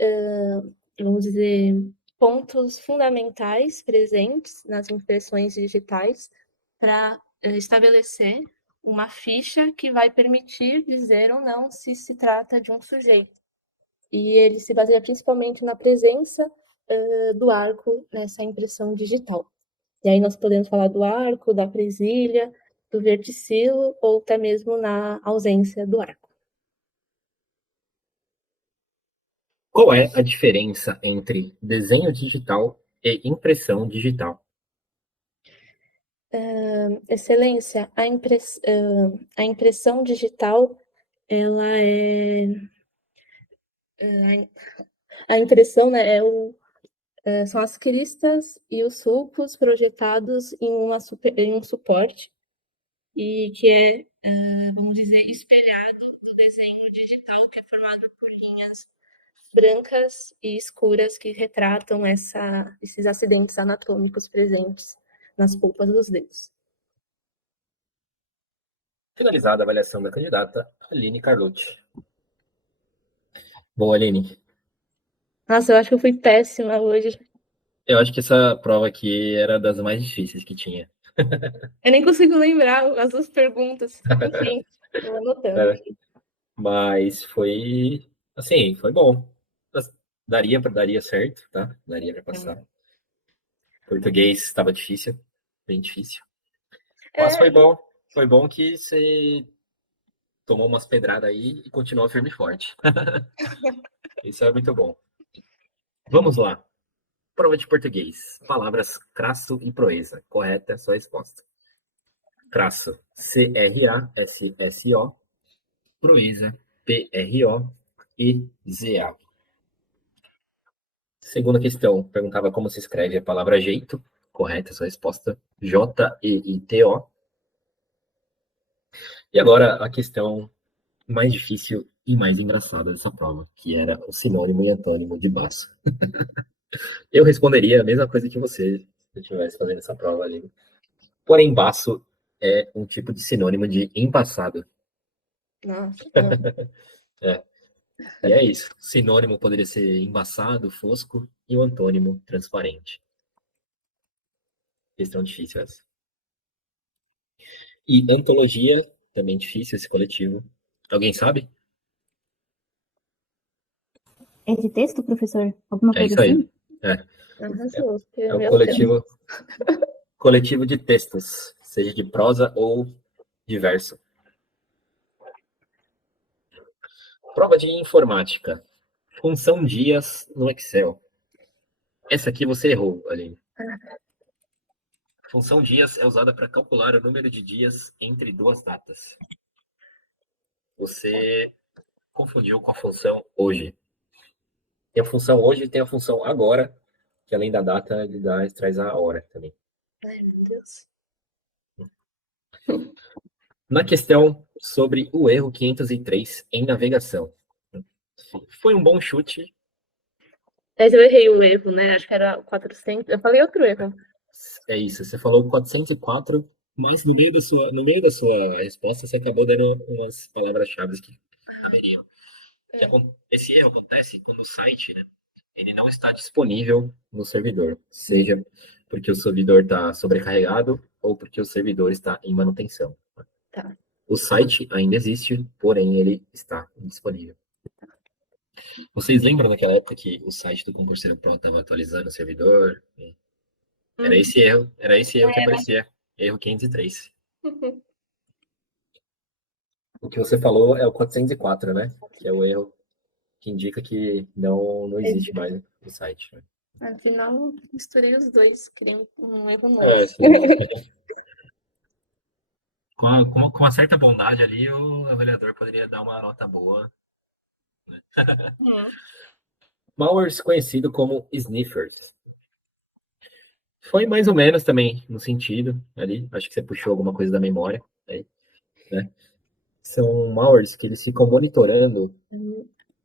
vamos dizer, pontos fundamentais presentes nas impressões digitais para estabelecer uma ficha que vai permitir dizer ou não se se trata de um sujeito. E ele se baseia principalmente na presença do arco nessa impressão digital. E aí nós podemos falar do arco, da presilha, do verticilo ou até mesmo na ausência do arco. Qual é a diferença entre desenho digital e impressão digital? Excelência, a impressão digital, ela é... A impressão, né, são as cristas e os sulcos projetados em um suporte e que é, vamos dizer, espelhado do desenho digital, que é formado por linhas brancas e escuras que retratam esses acidentes anatômicos presentes nas polpas dos dedos. Finalizada a avaliação da candidata, Aline Carlucci. Bom, Aline, Nossa, eu acho que eu fui péssima hoje. eu acho que essa prova aqui era das mais difíceis que tinha. Eu nem consigo lembrar as duas perguntas. Enfim, tô anotando É, aqui. mas foi, assim, foi bom. Daria certo, tá? Daria para passar. Português estava difícil, bem difícil. Mas É, foi bom que você tomou umas pedradas aí e continuou firme e forte. Isso é muito bom. Vamos lá. Prova de português. Palavras crasso e proeza. Correta é a sua resposta. Crasso. C-R-A-S-S-O. Proeza. P-R-O-E-Z-A. Segunda questão. Perguntava como se escreve a palavra jeito. Correta é a sua resposta. J-E-I-T-O. E agora a questão mais difícil e mais engraçada dessa prova, que era o sinônimo e antônimo de baço. Eu responderia a mesma coisa que você, se eu estivesse fazendo essa prova ali. Porém, baço é um tipo de sinônimo de embaçado. nossa, É. E é isso. Sinônimo poderia ser embaçado, fosco, e o antônimo, transparente. Questão difícil essa. E antologia, também difícil esse coletivo. Alguém sabe? É de texto, professor? Alguma É coisa isso aí. assim? arrasou. É o Meu Deus. coletivo de textos, seja de prosa ou de verso. Prova de informática. Função dias no Excel. Essa aqui você errou, Aline. Função dias é usada para calcular o número de dias entre duas datas. Você confundiu com a função hoje. Tem a função hoje e tem a função agora, que além da data, ele traz a hora também. Ai, meu Deus. Na questão sobre o erro 503 em navegação. Foi um bom chute. Mas eu errei o erro, né? Acho que era 400. Eu falei outro erro. É isso, você falou 404 Mas no meio da sua resposta, você acabou dando umas palavras-chave que caberiam. Esse erro acontece quando o site, né, ele não está disponível no servidor, seja porque o servidor está sobrecarregado ou porque o servidor está em manutenção. Tá. O site ainda existe, porém ele está indisponível. Vocês lembram daquela época que o site do Concurseiro Pro estava atualizando o servidor? Era esse erro que aparecia. Erro 503. O que você falou é o 404, né? Que é o erro que indica que não existe mais o site. Né? Afinal, misturei os dois, criei um erro novo. É, sim. Com uma certa bondade ali, o avaliador poderia dar uma nota boa. Malwares conhecido como sniffers. Foi mais ou menos também no sentido ali. Acho que você puxou alguma coisa da memória. Aí, né? São malwares que eles ficam monitorando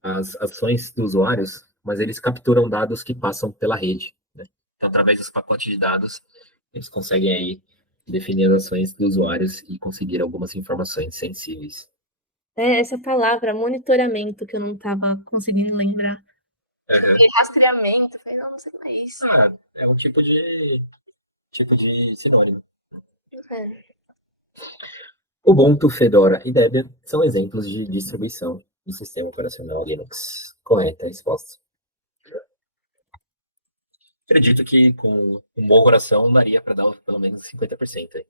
as ações dos usuários, mas eles capturam dados que passam pela rede. Né? Então, através dos pacotes de dados, eles conseguem aí definir as ações dos usuários e conseguir algumas informações sensíveis. É essa palavra, monitoramento, que eu não estava conseguindo lembrar. E rastreamento, falei, não sei mais isso. É um tipo de sinônimo. É. Ubuntu, Fedora e Debian são exemplos de distribuição do sistema operacional Linux. Correta a resposta. Acredito que com um bom coração daria para dar pelo menos 50% aí.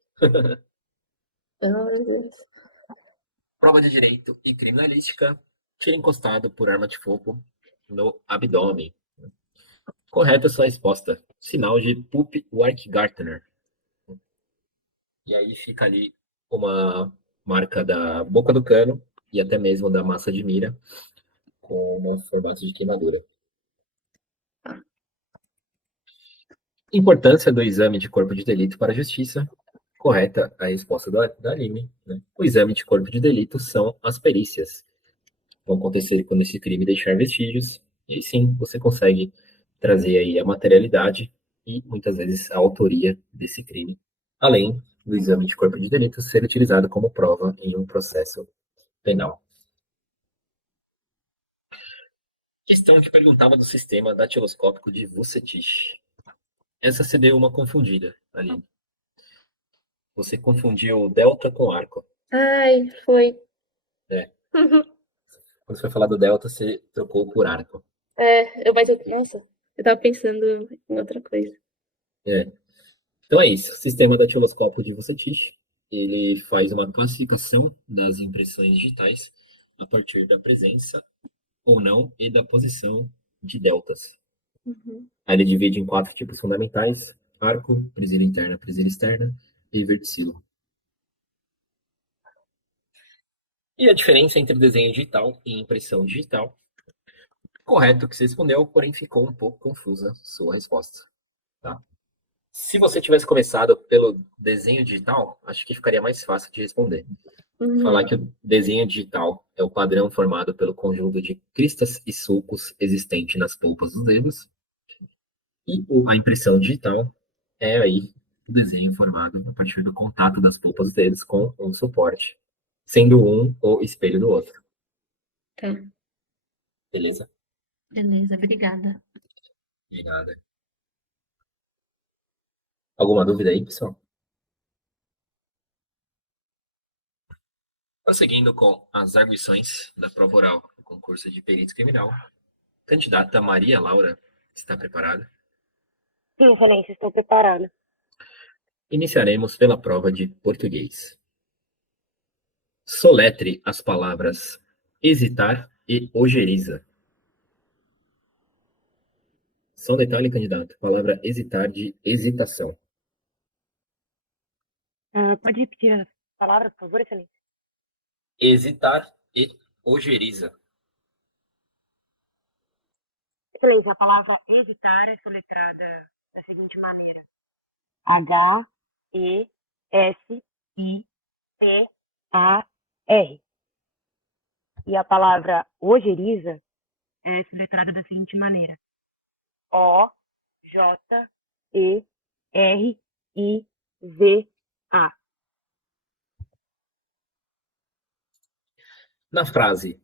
Meu Deus. Prova de direito e criminalística. Tiro encostado por arma de fogo no abdômen. Correta a sua resposta. Sinal de Pup Warkgartner. E aí fica ali uma marca da boca do cano e até mesmo da massa de mira com um formato de queimadura. Importância do exame de corpo de delito para a justiça. Correta a resposta da Aline. Né? O exame de corpo de delito são as perícias. Vão acontecer quando esse crime deixar vestígios. E sim, você consegue trazer aí a materialidade e muitas vezes a autoria desse crime, além do exame de corpo de delito ser utilizado como prova em um processo penal. Questão que perguntava do sistema datiloscópico de Vucetich. Essa você deu uma confundida ali. Você confundiu delta com arco. Ai, foi. É. Quando você foi falar do delta, você trocou por arco. Nossa, eu tava pensando em outra coisa. É. Então é isso. O sistema datiloscópio de Vucetich, ele faz uma classificação das impressões digitais a partir da presença ou não e da posição de deltas. Aí ele divide em 4 tipos fundamentais: arco, presilha interna, presilha externa e verticilo. E a diferença entre desenho digital e impressão digital? Correto que você respondeu, porém ficou um pouco confusa sua resposta. Tá? Se você tivesse começado pelo desenho digital, acho que ficaria mais fácil de responder. Falar que o desenho digital é o padrão formado pelo conjunto de cristas e sulcos existente nas polpas dos dedos. E a impressão digital é aí o desenho formado a partir do contato das polpas dos dedos com um suporte, sendo um o espelho do outro. Tá. Beleza? Beleza, obrigada. De nada. Alguma dúvida aí, pessoal? Prosseguindo com as arguições da prova oral do concurso de perito criminal, candidata Maria Laura está preparada? Sim, Excelência, estou preparada. Iniciaremos pela prova de português. Soletre as palavras hesitar e ojeriza. Só um detalhe, candidato. Palavra hesitar de hesitação. Pode repetir as palavras, por favor, Excelência? Hesitar e ojeriza. Excelência, a palavra hesitar é soletrada da seguinte maneira: H-E-S-I-T-A-R. E a palavra ojeriza é soletrada da seguinte maneira: O-J-E-R-I-Z-A. Na frase,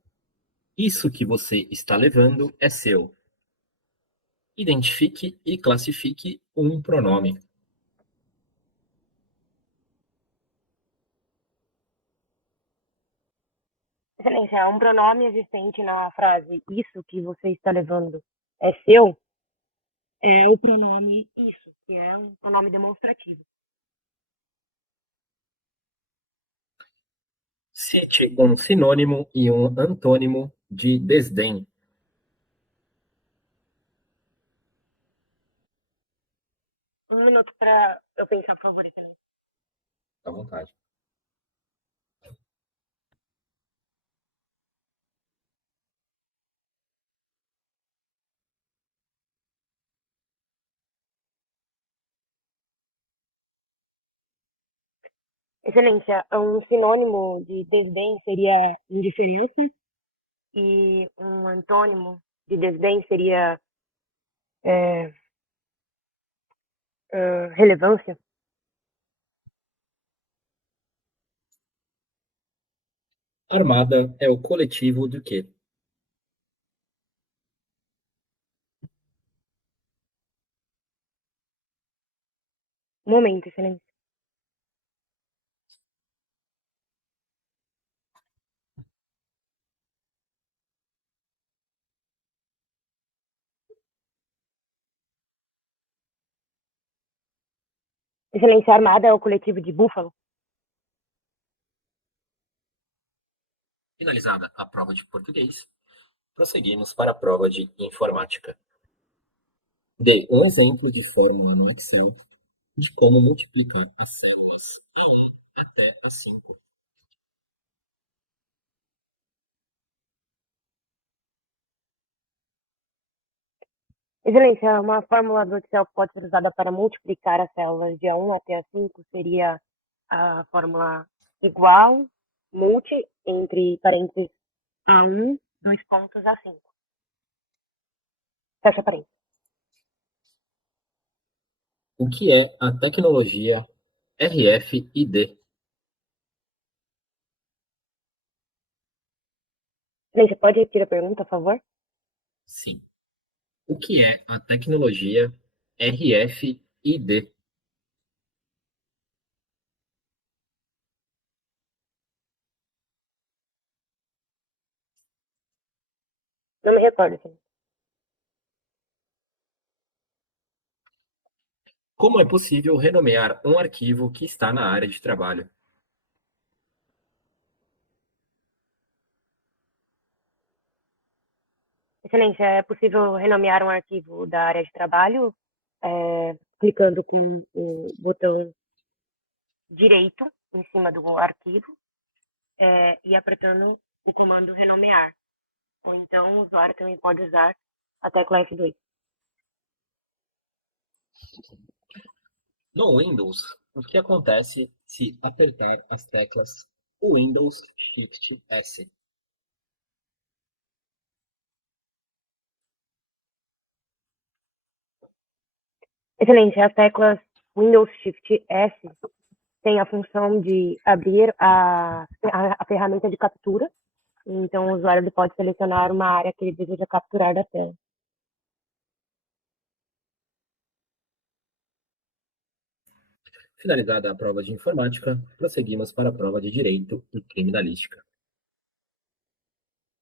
isso que você está levando é seu. Identifique e classifique um pronome. Excelência, um pronome existente na frase isso que você está levando é seu, é o pronome isso, que é um pronome demonstrativo. Cite um sinônimo e um antônimo de desdém. Um minuto para eu pensar, por favor, excelência. À vontade. Excelência, um sinônimo de desdém seria indiferença e um antônimo de desdém seria é, relevância. Armada é o coletivo do quê? Um momento, excelência. Excelência, armada é o coletivo de búfalo. Finalizada a prova de português, prosseguimos para a prova de informática. Dê um exemplo de fórmula no Excel de como multiplicar as células A1 até A5. Excelência, uma fórmula do Excel que pode ser usada para multiplicar as células de A1 até A5 seria a fórmula igual, multi, entre parênteses, A1, dois pontos, A5. Fecha parênteses. O que é a tecnologia RFID? Excelência, pode repetir a pergunta, por favor? Sim. O que é a tecnologia RFID? Não me recordo, excelência. Como é possível renomear um arquivo que está na área de trabalho? Excelência, é possível renomear um arquivo da área de trabalho clicando com o botão direito em cima do arquivo e apertando o comando renomear. Ou então o usuário também pode usar a tecla F2. No Windows, o que acontece se apertar as teclas Windows Shift S? Excelência, as teclas Windows Shift S têm a função de abrir a ferramenta de captura. Então o usuário ele pode selecionar uma área que ele deseja capturar da tela. Finalizada a prova de informática, prosseguimos para a prova de direito e criminalística.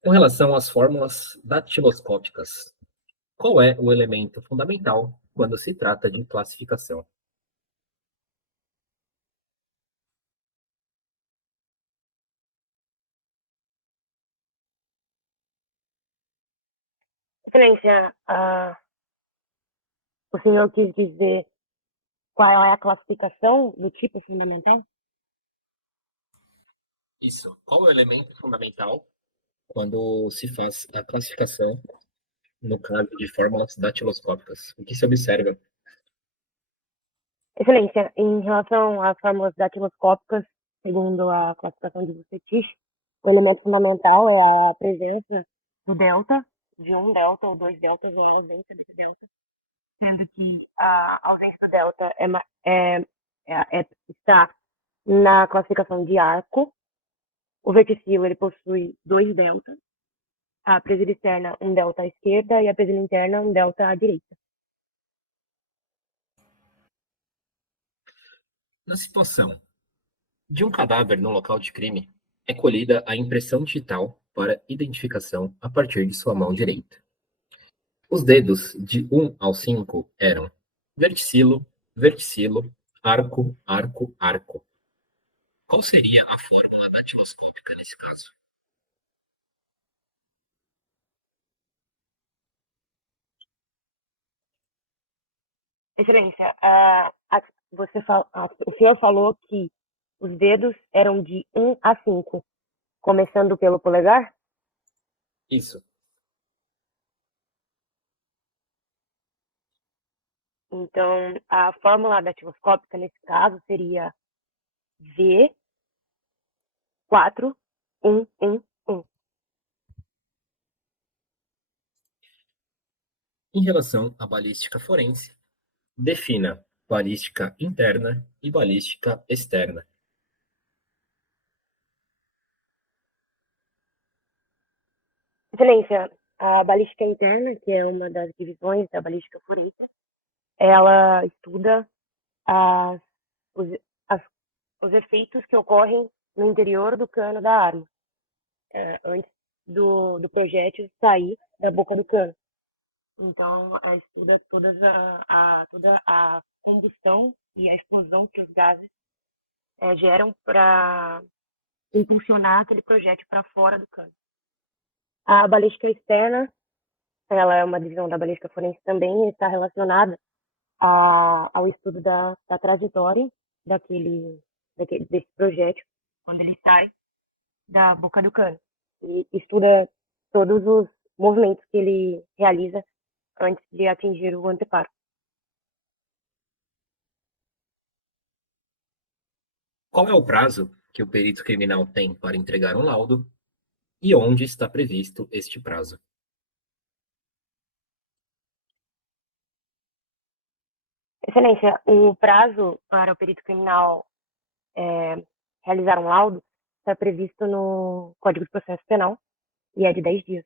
Com relação às fórmulas datiloscópicas, qual é o elemento fundamental quando se trata de classificação? Excelência, o senhor quis dizer qual é a classificação do tipo fundamental? Isso. Qual é o elemento fundamental quando se faz a classificação, no caso de fórmulas datiloscópicas? O que se observa? Excelência, em relação às fórmulas datiloscópicas, segundo a classificação de Vucetich, o elemento fundamental é a presença do delta, de um delta ou dois deltas, ou a ausência desse delta, sendo que a ausência do delta está na classificação de arco, O verticilo ele possui 2 deltas, a presilha externa um delta à esquerda e a presilha interna um delta à direita. Na situação de um cadáver no local de crime, é colhida a impressão digital para identificação a partir de sua mão direita. Os dedos de 1 ao 5 eram verticilo, verticilo, arco, arco, arco. Qual seria a fórmula datiloscópica nesse caso? Excelência, o senhor falou que os dedos eram de 1 a 5, começando pelo polegar? Isso. Então, a fórmula datiloscópica nesse caso seria V 4 1 1 1. Em relação à balística forense, defina balística interna e balística externa. Excelência, a balística interna, que é uma das divisões da balística forense, ela estuda as, os, as, os efeitos que ocorrem no interior do cano da arma, antes do projétil sair da boca do cano. Então, estuda toda a combustão e a explosão que os gases geram para impulsionar aquele projétil para fora do cano. A balística externa, ela é uma divisão da balística forense também e está relacionada ao estudo da trajetória desse projétil quando ele sai da boca do cano. E estuda todos os movimentos que ele realiza antes de atingir o anteparo. Qual é o prazo que o perito criminal tem para entregar um laudo e onde está previsto este prazo? Excelência, o prazo para o perito criminal realizar um laudo está previsto no Código de Processo Penal e é de 10 dias,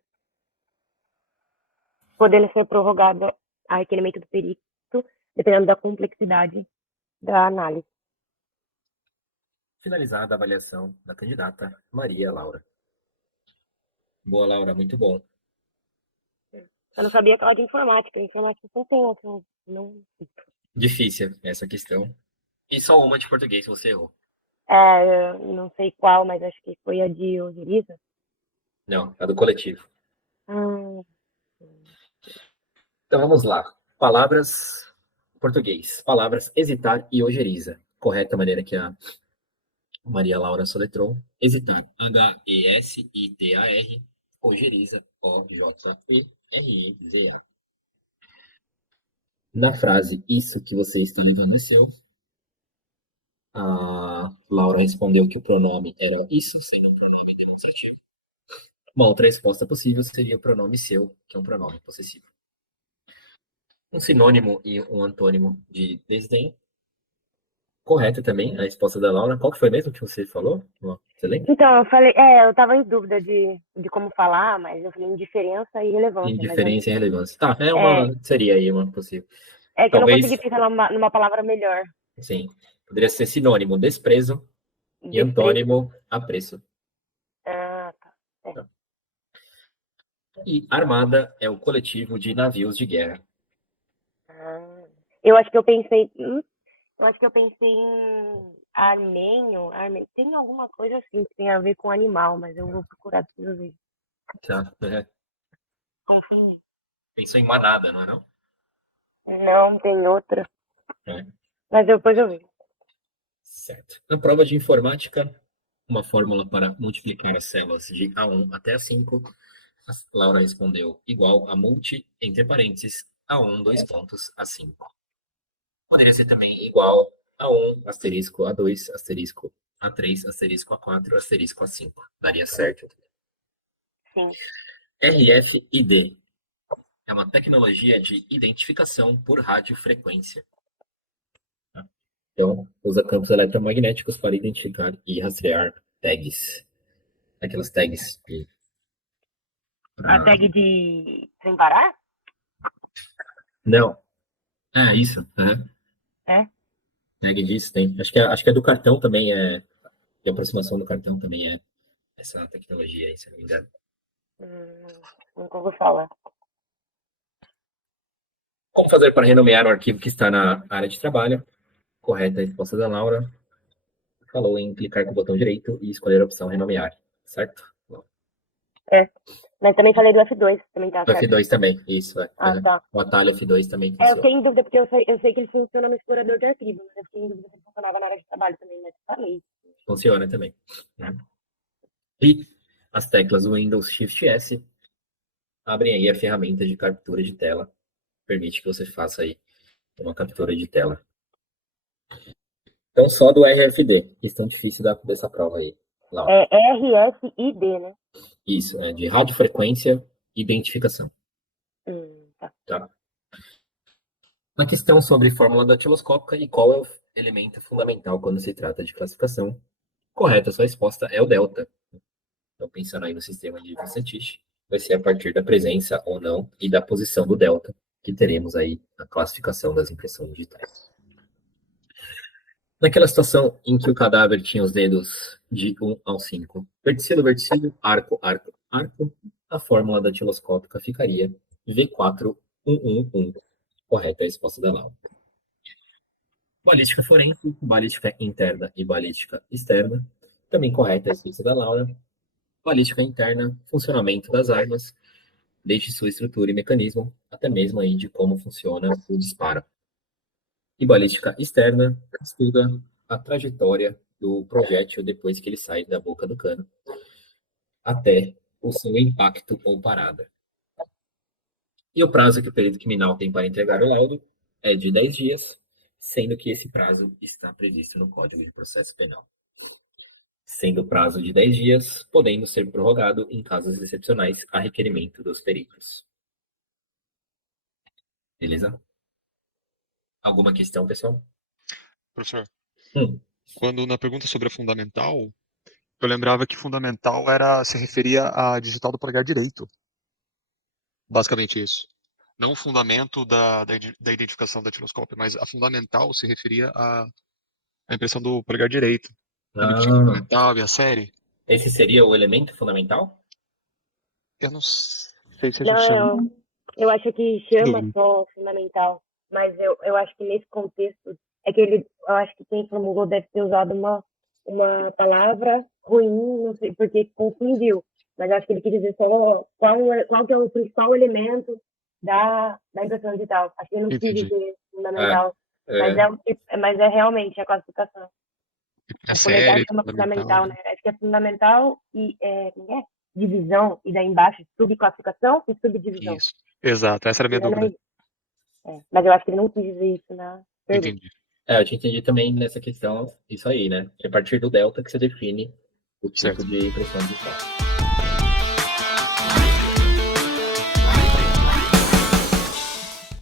podendo ser prorrogado a requerimento do perito, dependendo da complexidade da análise. Finalizada a avaliação da candidata Maria Laura. Boa, Laura, muito bom. Eu não sabia que era de informática. Informática só tem assim, não. Difícil essa questão. E só uma de português você errou. Eu não sei qual, mas acho que foi a de Osiris. Não, a do coletivo. Hum, Então vamos lá. Palavras português. Palavras hesitar e ojeriza. Correta maneira que a Maria Laura soletrou. Hesitar. H-E-S-I-T-A-R. Ojeriza. O-J-E-R-I-Z-A. Na frase isso que você está levando é seu, a Laura respondeu que o pronome era isso, sendo o pronome demonstrativo. Uma outra resposta possível seria o pronome seu, que é um pronome possessivo. Um sinônimo e um antônimo de desdém. Correta também a resposta da Laura. Qual que foi mesmo que você falou? Você lembra? Então, eu falei, eu estava em dúvida de como falar, mas eu falei indiferença e relevância. Indiferença e relevância. Tá, seria aí uma possível. É que Talvez, eu não consegui pensar numa palavra melhor. sim, poderia ser sinônimo, desprezo, e antônimo, apreço. Tá. E armada é o coletivo de navios de guerra. Eu acho que eu pensei em armênio. Tem alguma coisa assim que tem a ver com animal, mas eu vou procurar depois ver. Tá. Confundi. Pensou em manada, não é não? Não, tem outra. É. Mas depois eu vejo. Certo. Na prova de informática, uma fórmula para multiplicar as células de A1 até A5. A Laura respondeu igual a multi, entre parênteses, A1, dois pontos, A5. Poderia ser também igual a 1, asterisco A2, asterisco A3, asterisco A4, asterisco A5. Daria certo. Sim. RFID é uma tecnologia de identificação por radiofrequência. Então, usa campos eletromagnéticos para identificar e rastrear tags. Aquelas tags. A tag de sem parar? Não. Ah, isso. Uhum. É? Tag disso tem. Acho que é do cartão também, de aproximação do cartão também é essa tecnologia aí, se eu não me engano. Nunca ouvi falar. Como fazer para renomear um arquivo que está na área de trabalho? Correta a resposta da Laura. Falou em clicar com o botão direito e escolher a opção renomear, certo? É. Mas também falei do F2, também tá O certo. F2 também, isso. Ah, tá. O atalho F2 também Eu funciona. fiquei em dúvida, porque eu sei que ele funciona no explorador de arquivo, mas eu fiquei em dúvida se ele funcionava na área de trabalho também, mas falei. Funciona também. Né? E as teclas Windows Shift S abrem aí a ferramenta de captura de tela. Permite que você faça aí uma captura de tela. Então, só do RFD, questão difícil dessa prova aí. Lá. É RFID, né? Isso, é de radiofrequência identificação. Tá. Tá? Na questão sobre fórmula datiloscópica e qual é o elemento fundamental quando se trata de classificação, correta, sua resposta é o delta. Então, pensando aí no sistema de Vicentic, vai ser a partir da presença ou não e da posição do delta que teremos aí a classificação das impressões digitais. Naquela situação em que o cadáver tinha os dedos de 1 ao 5, verticilo, verticilo, arco, arco, arco, a fórmula datiloscópica ficaria V4-1-1-1. Correta a resposta da Laura. Balística forense, balística interna e balística externa. Também correta a resposta da Laura. Balística interna, funcionamento das armas, desde sua estrutura e mecanismo, até mesmo aí de como funciona o disparo. E balística externa estuda a trajetória do projétil depois que ele sai da boca do cano, até o seu impacto ou parada. E o prazo que o perito criminal tem para entregar o laudo é de 10 dias, sendo que esse prazo está previsto no Código de Processo Penal. Sendo o prazo de 10 dias, podendo ser prorrogado em casos excepcionais a requerimento dos peritos. Beleza? Alguma questão, pessoal? Professor, Hum. quando na pergunta sobre a fundamental, eu lembrava que fundamental se referia à digital do polegar direito. Basicamente isso. Não o fundamento da identificação da datiloscópio, mas a fundamental se referia à impressão do polegar direito. Lembra que tinha fundamental e a série? Esse seria o elemento fundamental? Eu não sei se a gente Não, chama. eu acho que chama só fundamental, mas eu acho que nesse contexto, eu acho que quem promulgou deve ter usado uma palavra ruim, não sei, porque confundiu, mas eu acho que ele quis dizer só qual que é o principal elemento da impressão digital. Acho que ele não quis dizer fundamental, mas é realmente a classificação. É O polegar série, chama fundamental, né? Acho que é fundamental e divisão, e daí embaixo subclassificação e subdivisão. Isso. Exato, essa era a minha dúvida. Mas eu acho que ele não quis dizer isso na pergunta. Entendi. Eu te entendi também nessa questão, isso aí, né? É a partir do delta que você define o tipo Certo. de impressão digital.